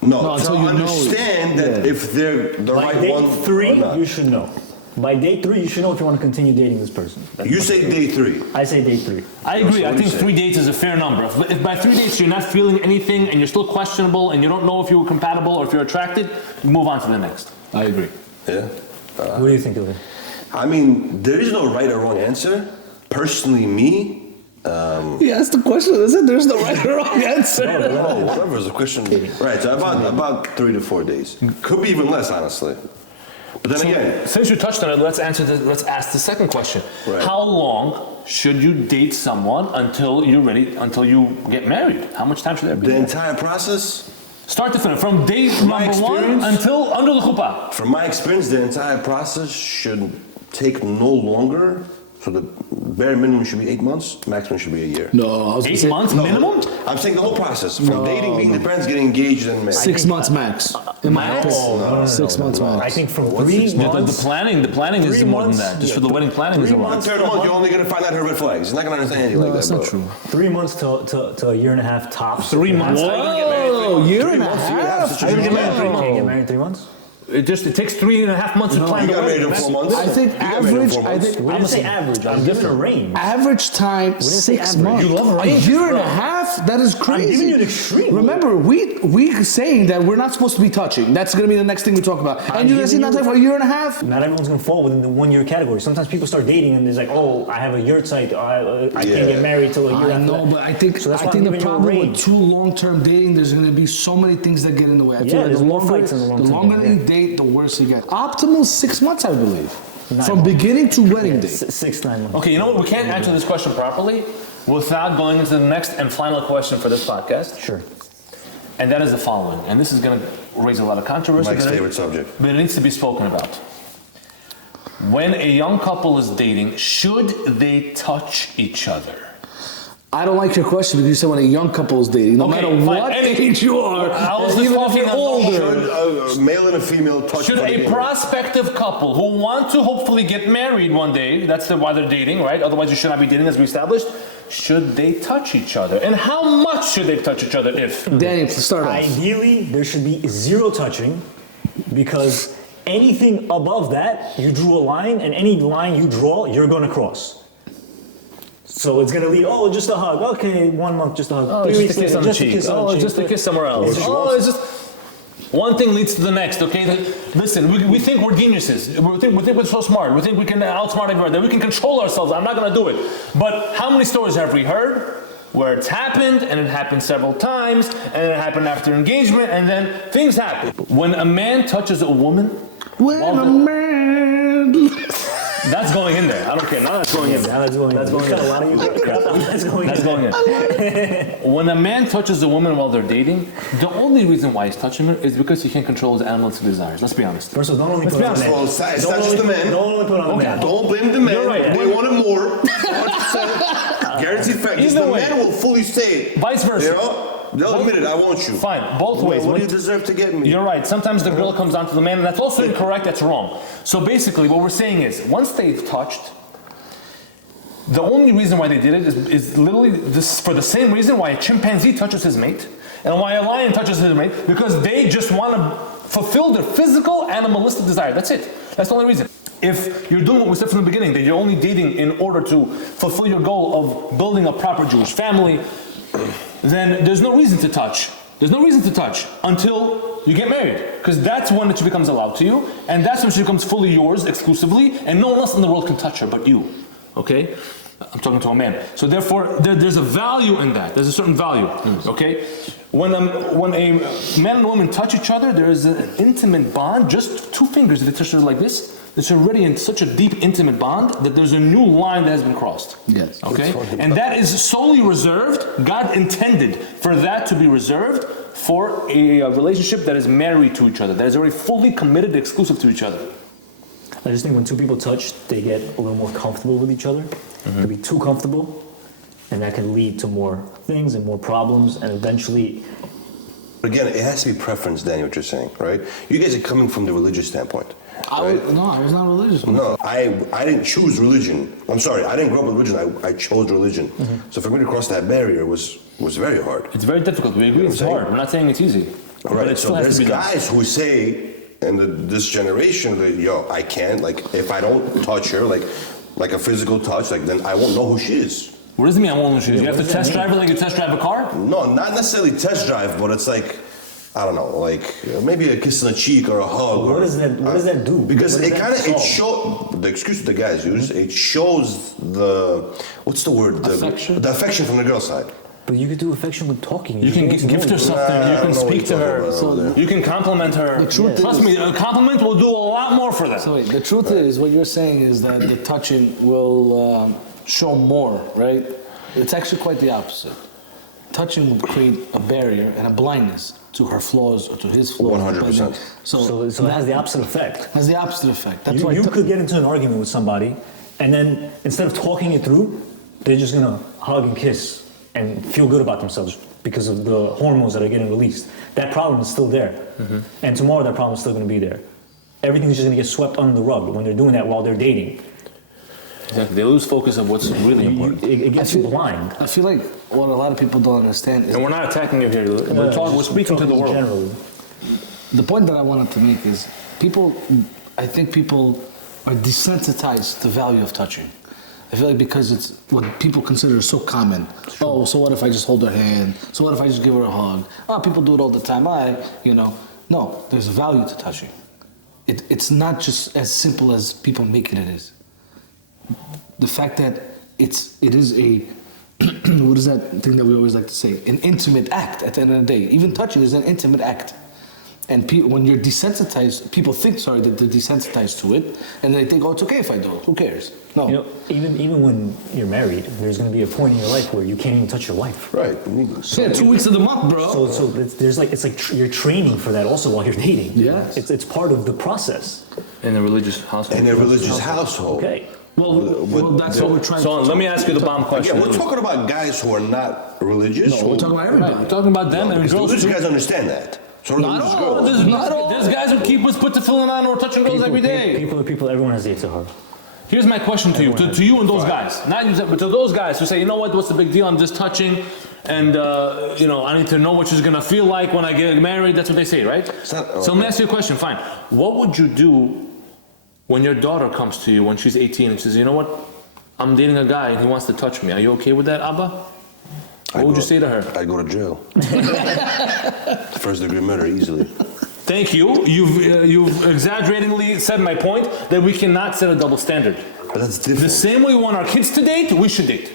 No, until to you know understand that if they're the By right date one or 3, not. you should know. By date 3, you should know if you want to continue dating this person. You say day 3. I say date 3. I agree. So I what do think you 3 dates is a fair number. If by 3 dates you're not feeling anything and you're still questionable and you don't know if you're compatible or if you're attracted, move on to the next. I agree. Yeah. What do you think, Ilya? I mean, there is no right or wrong answer. Personally, me, He asked the question. That's it. There's no right or wrong answer. no, whatever is a question. Right, so about 3 to 4 days. Could be even less, honestly. But then again, Since you touched on it, let's ask the second question. Right. How long should you date someone until you're ready, until you get married? How much time should there be? the entire process, Start to finish, from date My number 1 experience- until under the chuppah. from my experience, the entire process should take no longer. So the bare minimum should be 8 months, maximum should be a year. No, I was gonna 8 say months minimum? I'm saying the whole process, from dating, meeting the parents, getting engaged, and married. 6 months max. In my Max? opinion. 6 months max. I think from What's 3 six The months. planning is 3 more than months, that. Just yeah, for the wedding planning is 3 a lot. months. Third month, you're only gonna find out her red flags. He's not gonna understand anything No, like that's that, not bro. true. 3 months to a year and a half tops. 3 months. Whoa, year and a months, half? Are you get married in 3 Wow. months? Can you get married in 3 months? It takes 3.5 months to plan You the got married wedding. in 4 months. I think You got married in average, 4 I months. think We didn't say average. I'm giving a range. average time say 6 average. months. You love a ranges, year and bro. a half? That is crazy. giving you an extreme. Remember, we saying that we're not supposed to be touching. That's gonna be the next thing we talk about. And you're gonna see giving not you- for a year and a half? Not everyone's gonna fall within the 1 year category. Sometimes people start dating and there's like, oh, I have a yurt site. I can't get married till a year I after know, that. but I think So that's why I think I'm the giving you a problem with range. too long-term dating, there's going to be so many things that get in the way. I Yeah, feel like there's the more longer, fights in the long-term the longer dating, you date, the worse you get. Optimal 6 months, I believe, 9 from months. beginning to wedding day. 6, 9 months. Okay, you know what? We can't answer this question properly without going into the next and final question for this podcast. Sure. And that is the following. And this is going to raise a lot of controversy. Mike's but it- favorite subject. But it needs to be spoken about. When a young couple is dating, should they touch each other? I don't like your question because you said when a young couple is dating, no Okay, matter fine. what Any- age you are, I was just even if talking you're about- older. Should a male and a female touch Should before a they get married? prospective couple who want to hopefully get married one day, why they're dating, right? Otherwise you should not be dating, as we established. Should they touch each other? And how much should they touch each other if? Danny, to start off. Ideally, there should be 0 touching because anything above that, you drew a line, and any line you draw, you're going to cross. So it's going to lead, oh, just a hug. Okay, 1 month, just a hug. Oh, 3 just weeks a kiss later, on the just a cheek. kiss on Oh, the cheek. just a kiss somewhere else. Oh, it's just one thing leads to the next. Okay, listen, we think we're geniuses. We think we're so smart. We think we can outsmart everyone. That we can control ourselves. I'm not gonna do it. But how many stories have we heard where it's happened and it happened several times and it happened after engagement and then things happen. When a man touches a woman, When Well, a the- man. that's going in there. I don't care. Now that's going in. Now that's going That's in. going We've got in. a lot of you. That's going That's in. going in. When a man touches a woman while they're dating, the only reason why he's touching her is because he can't control his animalistic desires. Let's be honest. First of all, don't only Let's put be it on the honest. man. Well, it's Don't not just the only- man. Don't only put it on the man. Don't blame the man. You're right. They wanted more. 100%. Guaranteed fact. Because Either the way. man will fully say it. Vice versa. You know? They'll admit it. I want you. Fine, both ways. What do you deserve to get me? You're right. Sometimes the girl comes down to the man, and that's also incorrect. That's wrong. So basically, what we're saying is, once they've touched, the only reason why they did it is literally this for the same reason why a chimpanzee touches his mate, and why a lion touches his mate, because they just want to fulfill their physical animalistic desire. That's it. That's the only reason. If you're doing what we said from the beginning, that you're only dating in order to fulfill your goal of building a proper Jewish family, then there's no reason to touch. There's no reason to touch until you get married, because that's when it becomes allowed to you, and that's when she becomes fully yours exclusively, and no one else in the world can touch her but you. Okay? I'm talking to a man. So therefore, there's a value in that. There's a certain value. Okay? When a man and a woman touch each other, there is an intimate bond. Just two fingers, if they touch each other like this, it's already in such a deep, intimate bond that there's a new line that has been crossed. Yes. Okay? And that is solely reserved. God intended for that to be reserved for a relationship that is married to each other, that is already fully committed, exclusive to each other. I just think when two people touch, they get a little more comfortable with each other. They be too comfortable, and that can lead to more things and more problems, and eventually. Again, it has to be preference, Danny, what you're saying, right? You guys are coming from the religious standpoint. I was not religious. No, I didn't choose religion. I'm sorry, I didn't grow up with religion. I chose religion. So for me to cross that barrier was very hard. It's very difficult. We agree it's hard. We're not saying it's easy. All right, so there's guys who say in this generation that, yo, I can't, like, if I don't touch her, like a physical touch, like, then I won't know who she is. What does it mean I won't know who she is? You have to test drive her like you test drive a car? No, not necessarily test drive, but it's like, I don't know, like maybe a kiss on the cheek or a hug. What does that do? Because it shows, the excuse the guys use, it shows what's the word? Affection? The affection from the girl's side. But you could do affection with talking. You can gift her something. You can speak to her. You can compliment her. Trust me, a compliment will do a lot more for them. So wait, the truth is, what you're saying is that the touching will show more, right? It's actually quite the opposite. Touching would create a barrier and a blindness to her flaws or to his flaws. 100%. So it has the opposite effect. Has the opposite effect. That's why You could get into an argument with somebody, and then instead of talking it through, they're just gonna hug and kiss and feel good about themselves because of the hormones that are getting released. That problem is still there. And tomorrow that problem is still gonna be there. Everything's just gonna get swept under the rug when they're doing that while they're dating. Exactly. They lose focus of what's really important. It gets you blind. I feel like what a lot of people don't understand is And we're not attacking you here. We're speaking to the world. Generally. the point that I wanted to make is I think people are desensitized to the value of touching. I feel like because it's what people consider so common. Oh, so what if I just hold her hand? So what if I just give her a hug? Oh, people do it all the time. No, there's a value to touching. It's not just as simple as people make it is. The fact that it is a what is that thing that we always like to say? An intimate act at the end of the day. Even touching is an intimate act. And when you're desensitized, people think, that they're desensitized to it, and they think, oh, it's okay if I do it. Who cares? No. Even when you're married, there's going to be a point in your life where you can't even touch your wife. Right. So, 2 weeks of the month, bro. So it's like you're training for that also while you're dating. Yes. It's part of the process. In a religious household. In a religious household. Okay. Well, that's what we're trying So let me ask you the bomb question. Yeah, we're talking about guys who are not religious. No, we're talking about everybody. We're talking about them and Because girls religious too. guys understand that. So do religious girls. There's guys who keep us put the filling on or touching girls every day. People, everyone has the Yitzhar. Here's my question to you, to you and those guys, not you, but to those guys who say, you know what's the big deal? I'm just touching, and I need to know what she's gonna feel like when I get married. That's what they say, right? So let me ask you a question. Fine. What would you do when your daughter comes to you when she's 18 and says, you know what? I'm dating a guy and he wants to touch me. Are you okay with that, Abba? What would you say to her? I'd go to jail. First degree murder, easily. Thank you. You've exaggeratingly said my point that we cannot set a double standard. But that's different. The same way we want our kids to date, we should date.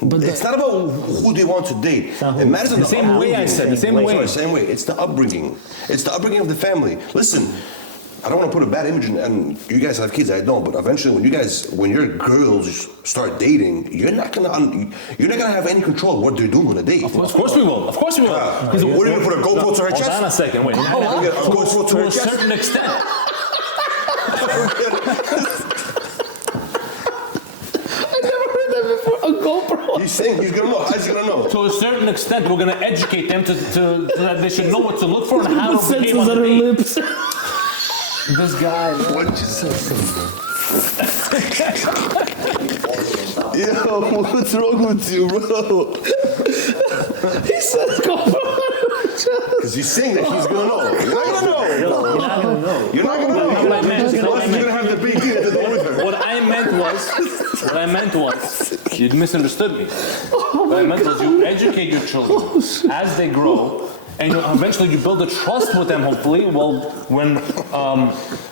But It's not about who they want to date. It matters on The same way I said, the same way. Sorry, same way. It's the upbringing. It's the upbringing of the family. Listen, I don't want to put a bad image in, and you guys have kids, I don't, but eventually when your girls start dating, you're not gonna have any control what they're doing on a date. Of course we will. Of course we will. What are you gonna put a GoPro to her chest? Hold on a second. Wait. A GoPro to To her a chest? certain extent. a GoPro. He's saying he's gonna know. How's he gonna know? To a certain extent, we're going to educate them to that they should know what to look for and how to behave on Senses the on her date. lips. This guy. What you say? Yo, what's wrong with you, bro? He says GoPro. Because he's saying that he's gonna know. You're not gonna know. You're not gonna know. You're not gonna know. What I meant- You're gonna have the big deal to do with her. What I meant was, you misunderstood me. What I meant was you educate your children as they grow and eventually you build a trust with them, hopefully, well, when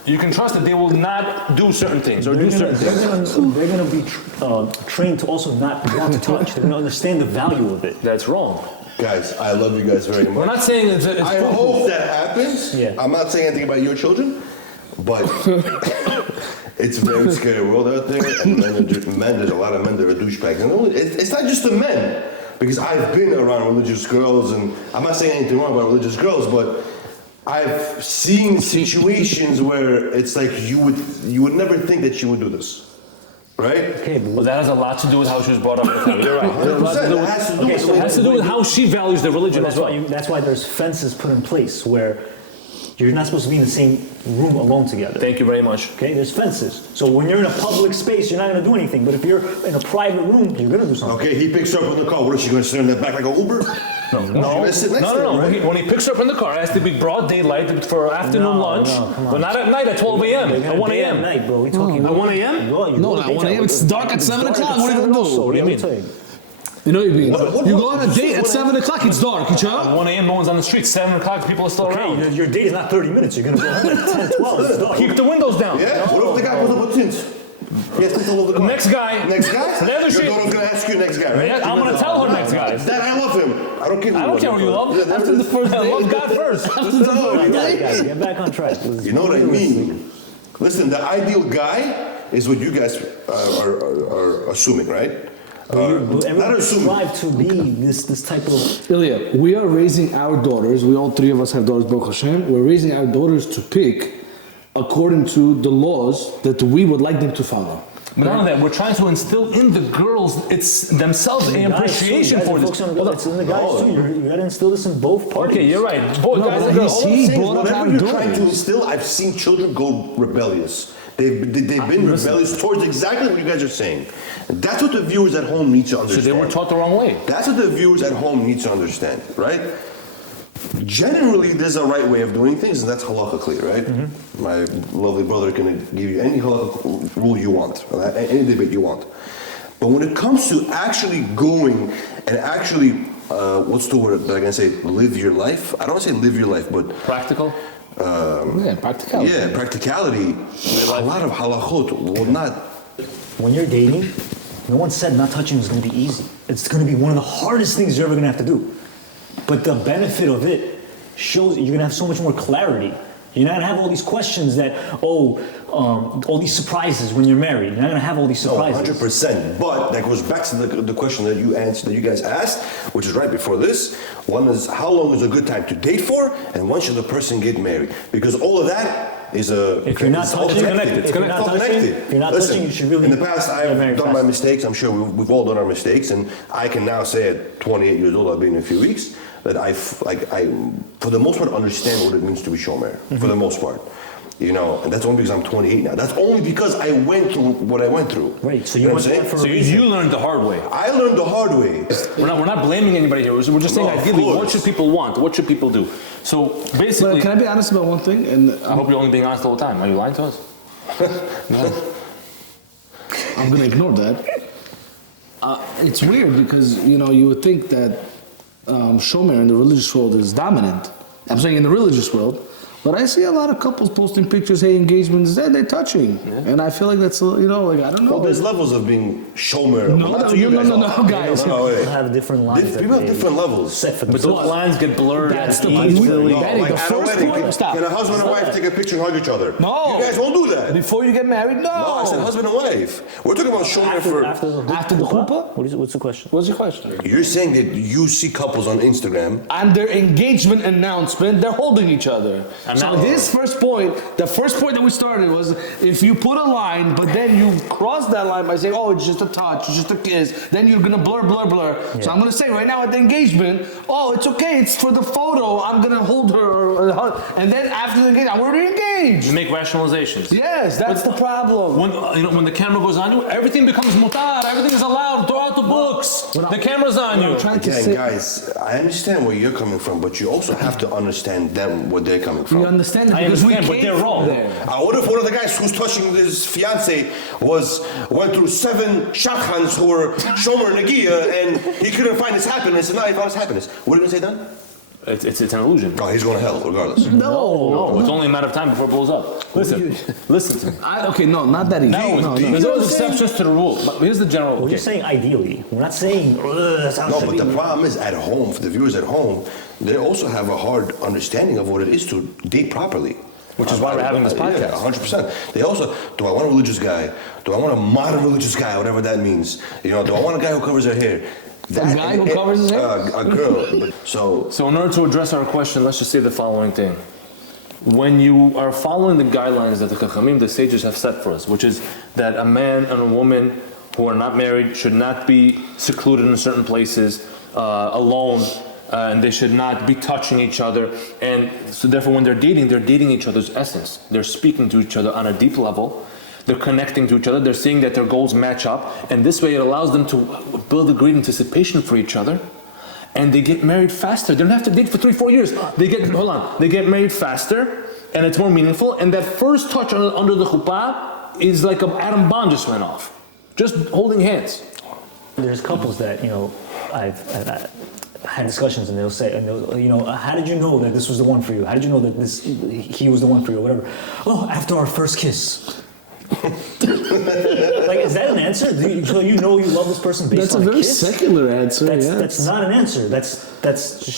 you can trust that they will not do certain things or do certain things. They're going to be trained to also not want to touch. They're going to understand the value of it. That's wrong. Guys, I love you guys very much. We're not saying it's I hope that happens. Yeah. I'm not saying anything about your children, but it's a very scary world out there. And there's a lot of men that are douchebags. And it's not just the men, because I've been around religious girls, and I'm not saying anything wrong about religious girls, but I've seen situations where it's like you would never think that she would do this. Right? Okay, Well, that has a lot to do with how she was brought up. You're right. 100%. It has to do with It has to do with how she values the religion as well. That's why there's fences put in place where you're not supposed to be in the same room alone together. Thank you very much. Okay, there's fences. So when you're in a public space, you're not going to do anything. But if you're in a private room, you're going to do something. Okay, he picks her up in the car. What is she going to sit in the back like an Uber? No. Right? When he picks her up in the car, it has to be broad daylight for afternoon lunch, come on. but not at night at 12 a.m. At 1 a.m. At night, bro. We talking At 1 a.m.? No, not 1 a.m. It's dark at 7 o'clock. What are you going to do? What do you mean? You know what you mean? What- You go on a date at 7 o'clock, it's dark, you At know? 1 a.m. no one's on the street. 7 o'clock people are still around. Okay, your date is not 30 minutes. You're going to go home at 10, 12. It's dark. Keep the windows down. Yeah? What if the guy goes up with tints? He has tints all over the car. Next guy. Next guy? The other Your shit. daughter's going to ask you next guy, right? Yeah, I'm gonna tell her next guy. Dad, I love him. I don't care who I don't care who you love. After the first I date. love God first. Guys, get back on track. You know what I mean? Listen, the ideal guy is what you guys are assuming, right? Everyone strive to be this type of. Ilya, we are raising our daughters, we all three of us have daughters, Baruch Hashem, we're raising our daughters to pick according to the laws that we would like them to follow. But not only that, we're trying to instill in the girls themselves an appreciation for this. It's in the guys too. You got to instill this in both parties. Okay, you're right. Both No, guys but and girls. he All I'm saying is brought up whatever our you're trying to daughters. instill, I've seen children go rebellious. They've been rebellious towards exactly what you guys are saying. And that's what the viewers at home need to So understand. they were taught the wrong way. That's what the viewers at home need to understand, right? Generally, there's a right way of doing things, and that's halakhically, right? Mm-hmm. My lovely brother can give you any halakhic rule you want, any debate you want. But when it comes to actually going and actually, what's the word that I can say, live your life? I don't want to say live your life, but Practical? Yeah, practicality. yeah, practicality. A lot of halachot will not. When you're dating, no one said not touching is going to be easy. It's going to be one of the hardest things you're ever going to have to do. But the benefit of it shows you're going to have so much more clarity. You're not going to have all these questions that, all these surprises when you're married. You're not going to have all these No, surprises. 100%. But that goes back to the question that you answered, that you guys asked, which is right before this. One is how long is a good time to date for, and when should the person get married? Because all of that is If you're not it's all touching, connected. if you're not It's all touching, connected. if you're not Listen, touching, you should really in the past, get I've married done my fast. mistakes. I'm sure we've all done our mistakes, and I can now say at 28 years old, I'll be in a few weeks, that I, for the most part, understand what it means to be shomer. For the most part. You know, and that's only because I'm 28 now. That's only because I went through what I went through. Right, so you know you what I'm went saying? for So you learned the hard way. I learned the hard way. We're not blaming anybody here. We're just saying No, of ideally, what course. should people want? What should people do? So But basically, can I be honest about one thing? And I hope you're only being honest all the time. Are you lying to us? I'm gonna ignore that. It's weird because you would think that shomer in the religious world is dominant. I'm saying in the religious world, but I see a lot of couples posting pictures, hey, engagements, they're touching, and I feel like that's I don't know. Well, there's levels of being shomer. No, Not to you guys no, all. guys. No, wait. People have different lines. People have different levels. Set for But those themselves. lines get blurred. That's the easily. point. That is Like the at a first wedding, point. Stop. can a husband and wife take a picture and hug each other? No. You guys won't do that. Before you get married, no. No, I said husband and wife. We're talking about shomer for... After the chuppah? What's the question? What's your question? You're saying that you see couples on Instagram. On their engagement announcement, they're holding each other. And So now- his first point, the first point that we started was if you put a line, but then you cross that line by saying, oh, it's just a touch, it's just a kiss, then you're gonna blur. So I'm gonna say right now at the engagement, oh, it's okay, it's for the photo, I'm gonna hold her, or hug. And then after the engagement, I'm already engaged. You make rationalizations. Yes, that's the problem. When the camera goes on you, everything becomes mutar. Everything is allowed. Throw out the books. The camera's on you. I'm trying to Again, say, guys, I understand where you're coming from, but you also have to understand them, where they're coming from. we understand it I because understand, we but came they're from wrong. there. What if one of the guys who's touching his fiance went through 7 shachans who were shomer negiah and he couldn't find his happiness, and now he found his happiness? What are you gonna say then? It's an illusion. Oh, he's going to hell regardless. No, it's only a matter of time before it blows up. Listen to me. Okay, no, not that easy. No, there's always exceptions to the rule. But here's the general. We're just saying ideally. We're not saying that's how it No, should but be. the problem is at home, for the viewers at home, they also have a hard understanding of what it is to date properly. Which is why we're having this podcast. Yeah, 100%. They also, do I want a religious guy? Do I want a modern religious guy, whatever that means? Do I want a guy who covers their hair? A guy who covers his hair? A girl. So in order to address our question, let's just say the following thing. When you are following the guidelines that the Chachamim, the sages have set for us, which is that a man and a woman who are not married should not be secluded in certain places, alone, and they should not be touching each other. And so therefore when they're dating each other's essence. They're speaking to each other on a deep level. They're connecting to each other. They're seeing that their goals match up. And this way it allows them to build a great anticipation for each other. And they get married faster. They don't have to date for 3-4 years. They get married faster, and it's more meaningful. And that first touch under the chuppah is like an atom bomb just went off. Just holding hands. There's couples that, I've had discussions and they'll say, how did you know that this was the one for you? How did you know that he was the one for you or whatever? Oh, after our first kiss. Like, is that an answer? So you know you love this person based on a kiss? That's a very secular answer, That's not an answer. That's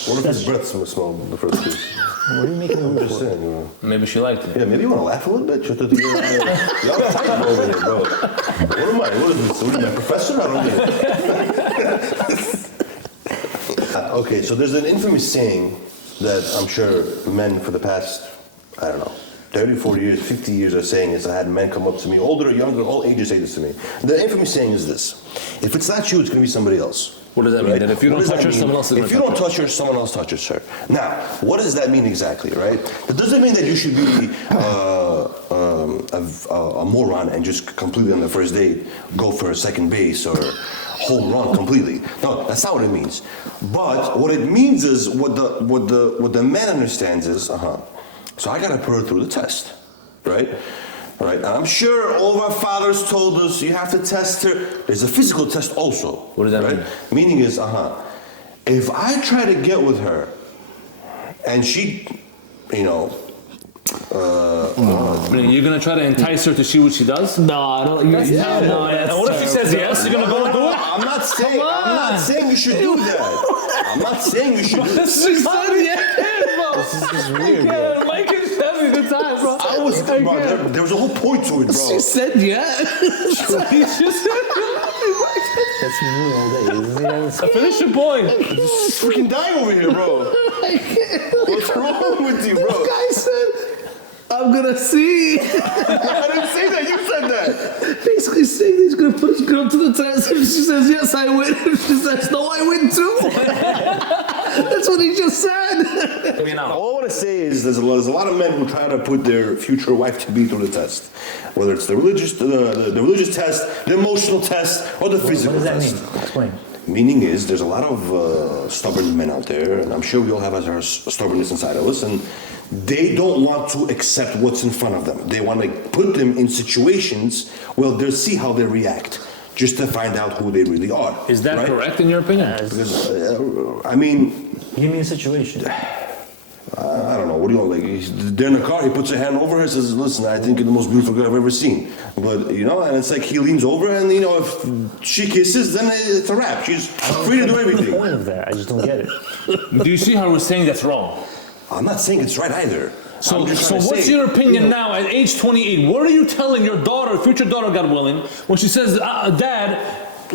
what if his breath smelled the first kiss? What are you making me Just saying, Maybe she liked it. Yeah, maybe you want to laugh a little bit. Y'all fighting over here, bro. What am I? What is this? What am I, a professor? I don't get it. Okay, so there's an infamous saying that I'm sure men for the past, 30, 40 years, 50 years are saying this. I had men come up to me, older or younger, all ages say this to me. The infamous saying is this: if it's not you, it's going to be somebody else. What does that mean? That if you don't touch her, someone else is going to touch her? If you don't touch her, someone else touches her. Now, what does that mean exactly, right? That doesn't mean that you should be a moron and just completely on the first date go for a second base or home run completely. No, that's not what it means. But what it means is what the man understands is, so I gotta put her through the test, right? Right, and I'm sure all of our fathers told us you have to test her. There's a physical test also. What does that mean? Meaning is, if I try to get with her, and she, You're gonna try to entice her to see what she does? No, I don't. And what if she says yes? You're gonna go and do it? I'm not saying you should do that. I'm not saying you should do that. She said yes, bro. This is weird, bro. Mike is having a good time, bro. There was a whole point to it, bro. She said yes. That's me all day. Finish your point. Just freaking dying over here, bro. What's wrong with you, bro? This guy said, I'm gonna see. I didn't say that. You said that. Basically saying he's gonna put his girl to the test. If she says yes, I win. If she says no, I win too. That's what he just said. All I want to say is there's a lot of men who try to put their future wife to be through the test, whether it's the religious test, the emotional test, or the physical What does test. that mean? Explain. Meaning is there's a lot of stubborn men out there, and I'm sure we all have our stubbornness inside of us, and they don't want to accept what's in front of them. They want to put them in situations where they'll see how they react, just to find out who they really are. Is that right? correct in your opinion? Because, Give me a situation. I don't know. What do you want? Like, they're in the car. He puts a hand over her. Says, "Listen, I think you're the most beautiful girl I've ever seen." But and it's like he leans over, and if she kisses, then it's a wrap. She's free to do The everything. point of that, I just don't get it. Do you see how we're saying that's wrong? I'm not saying it's right either. So I'm just trying to what's say, your opinion now at age 28? What are you telling your daughter, future daughter, God willing, when she says, Dad,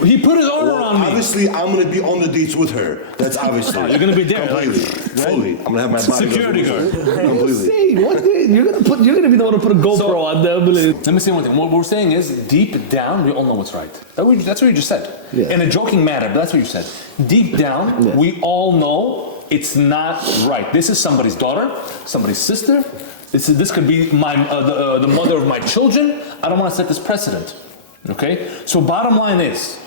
he put his arm around me? Obviously, I'm going to be on the dates with her. That's obviously. You're going to be there. Completely. Fully. I'm going to have my bodyguard. Security guard. Completely. What day? You're gonna be the one to put a GoPro on them. Let me say one thing. What we're saying is, deep down, we all know what's right. That's what you just said. Yeah. In a joking manner, but that's what you said. Deep down, we all know it's not right. This is somebody's daughter, somebody's sister. This could be the mother of my children. I don't want to set this precedent. Okay? So bottom line is,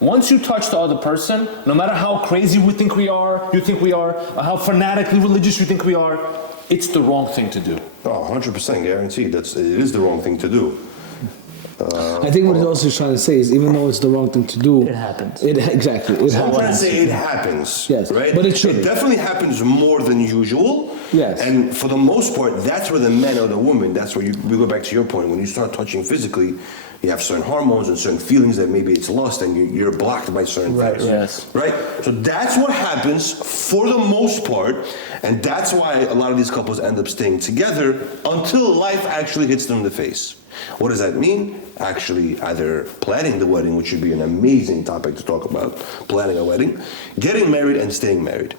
once you touch the other person, no matter how crazy you think we are, or how fanatically religious you think we are, it's the wrong thing to do. Oh, 100% guaranteed. It is the wrong thing to do. I think what he's also trying to say is, even though it's the wrong thing to do, It happens. Exactly. It So I'm trying to happens. say it happens. Yes, right? but it should. It definitely happens more than usual. Yes. And for the most part, that's where the man or the woman, that's where we go back to your point. When you start touching physically, you have certain hormones and certain feelings that maybe it's lust and you're blocked by certain Right, things. yes. Right? So that's what happens for the most part. And that's why a lot of these couples end up staying together until life actually hits them in the face. What does that mean? Actually, either planning the wedding, which would be an amazing topic to talk about, planning a wedding, getting married and staying married.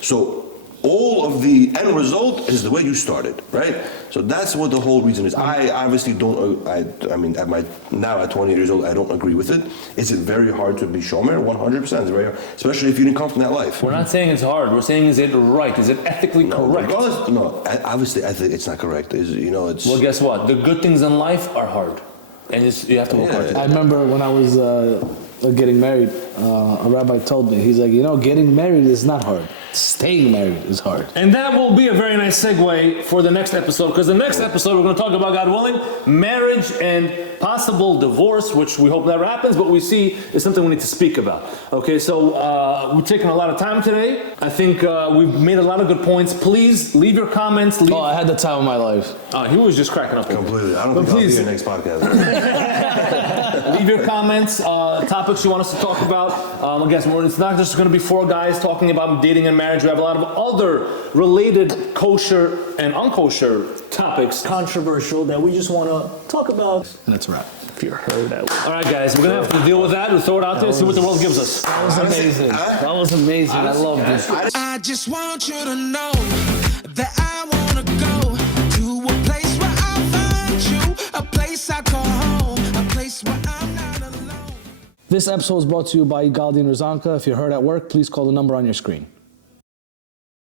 So all of the end result is the way you started, right? So that's what the whole reason is. I obviously don't, I mean, at 20 years old, I don't agree with it. Is it very hard to be shomer? 100%. It's very hard, especially if you didn't come from that life. We're not saying it's hard. We're saying, is it right? Is it ethically correct? Obviously, I think it's not correct. It's. Well, guess what? The good things in life are hard. And you have to work hard. I remember when I was getting married, a rabbi told me, he's like, getting married is not hard. Staying married is hard. And that will be a very nice segue for the next episode, because the next episode we're going to talk about, God willing, marriage and possible divorce, which we hope never happens, but we see is something we need to speak about. Okay, so we've taken a lot of time today. I think we've made a lot of good points. Please leave your comments. Oh, I had the time of my life. He was just cracking up. Completely. I don't think please, I'll be your next podcast. leave your comments, topics you want us to talk about. Again, it's not just going to be four guys talking about dating and marriage. We have a lot of other related kosher and unkosher topics. Controversial that we just want to talk about. And that's a wrap. If you're heard that. All right, guys, we're going to have to deal with that. We'll throw it out there, see what the world gives us. That was amazing. That was amazing. I loved it. I just want you to know that I want to go to a place where I find you, a place I call home, a place where I'm not alone. This episode is brought to you by Galdi and Razanka. If you're hurt at work, please call the number on your screen.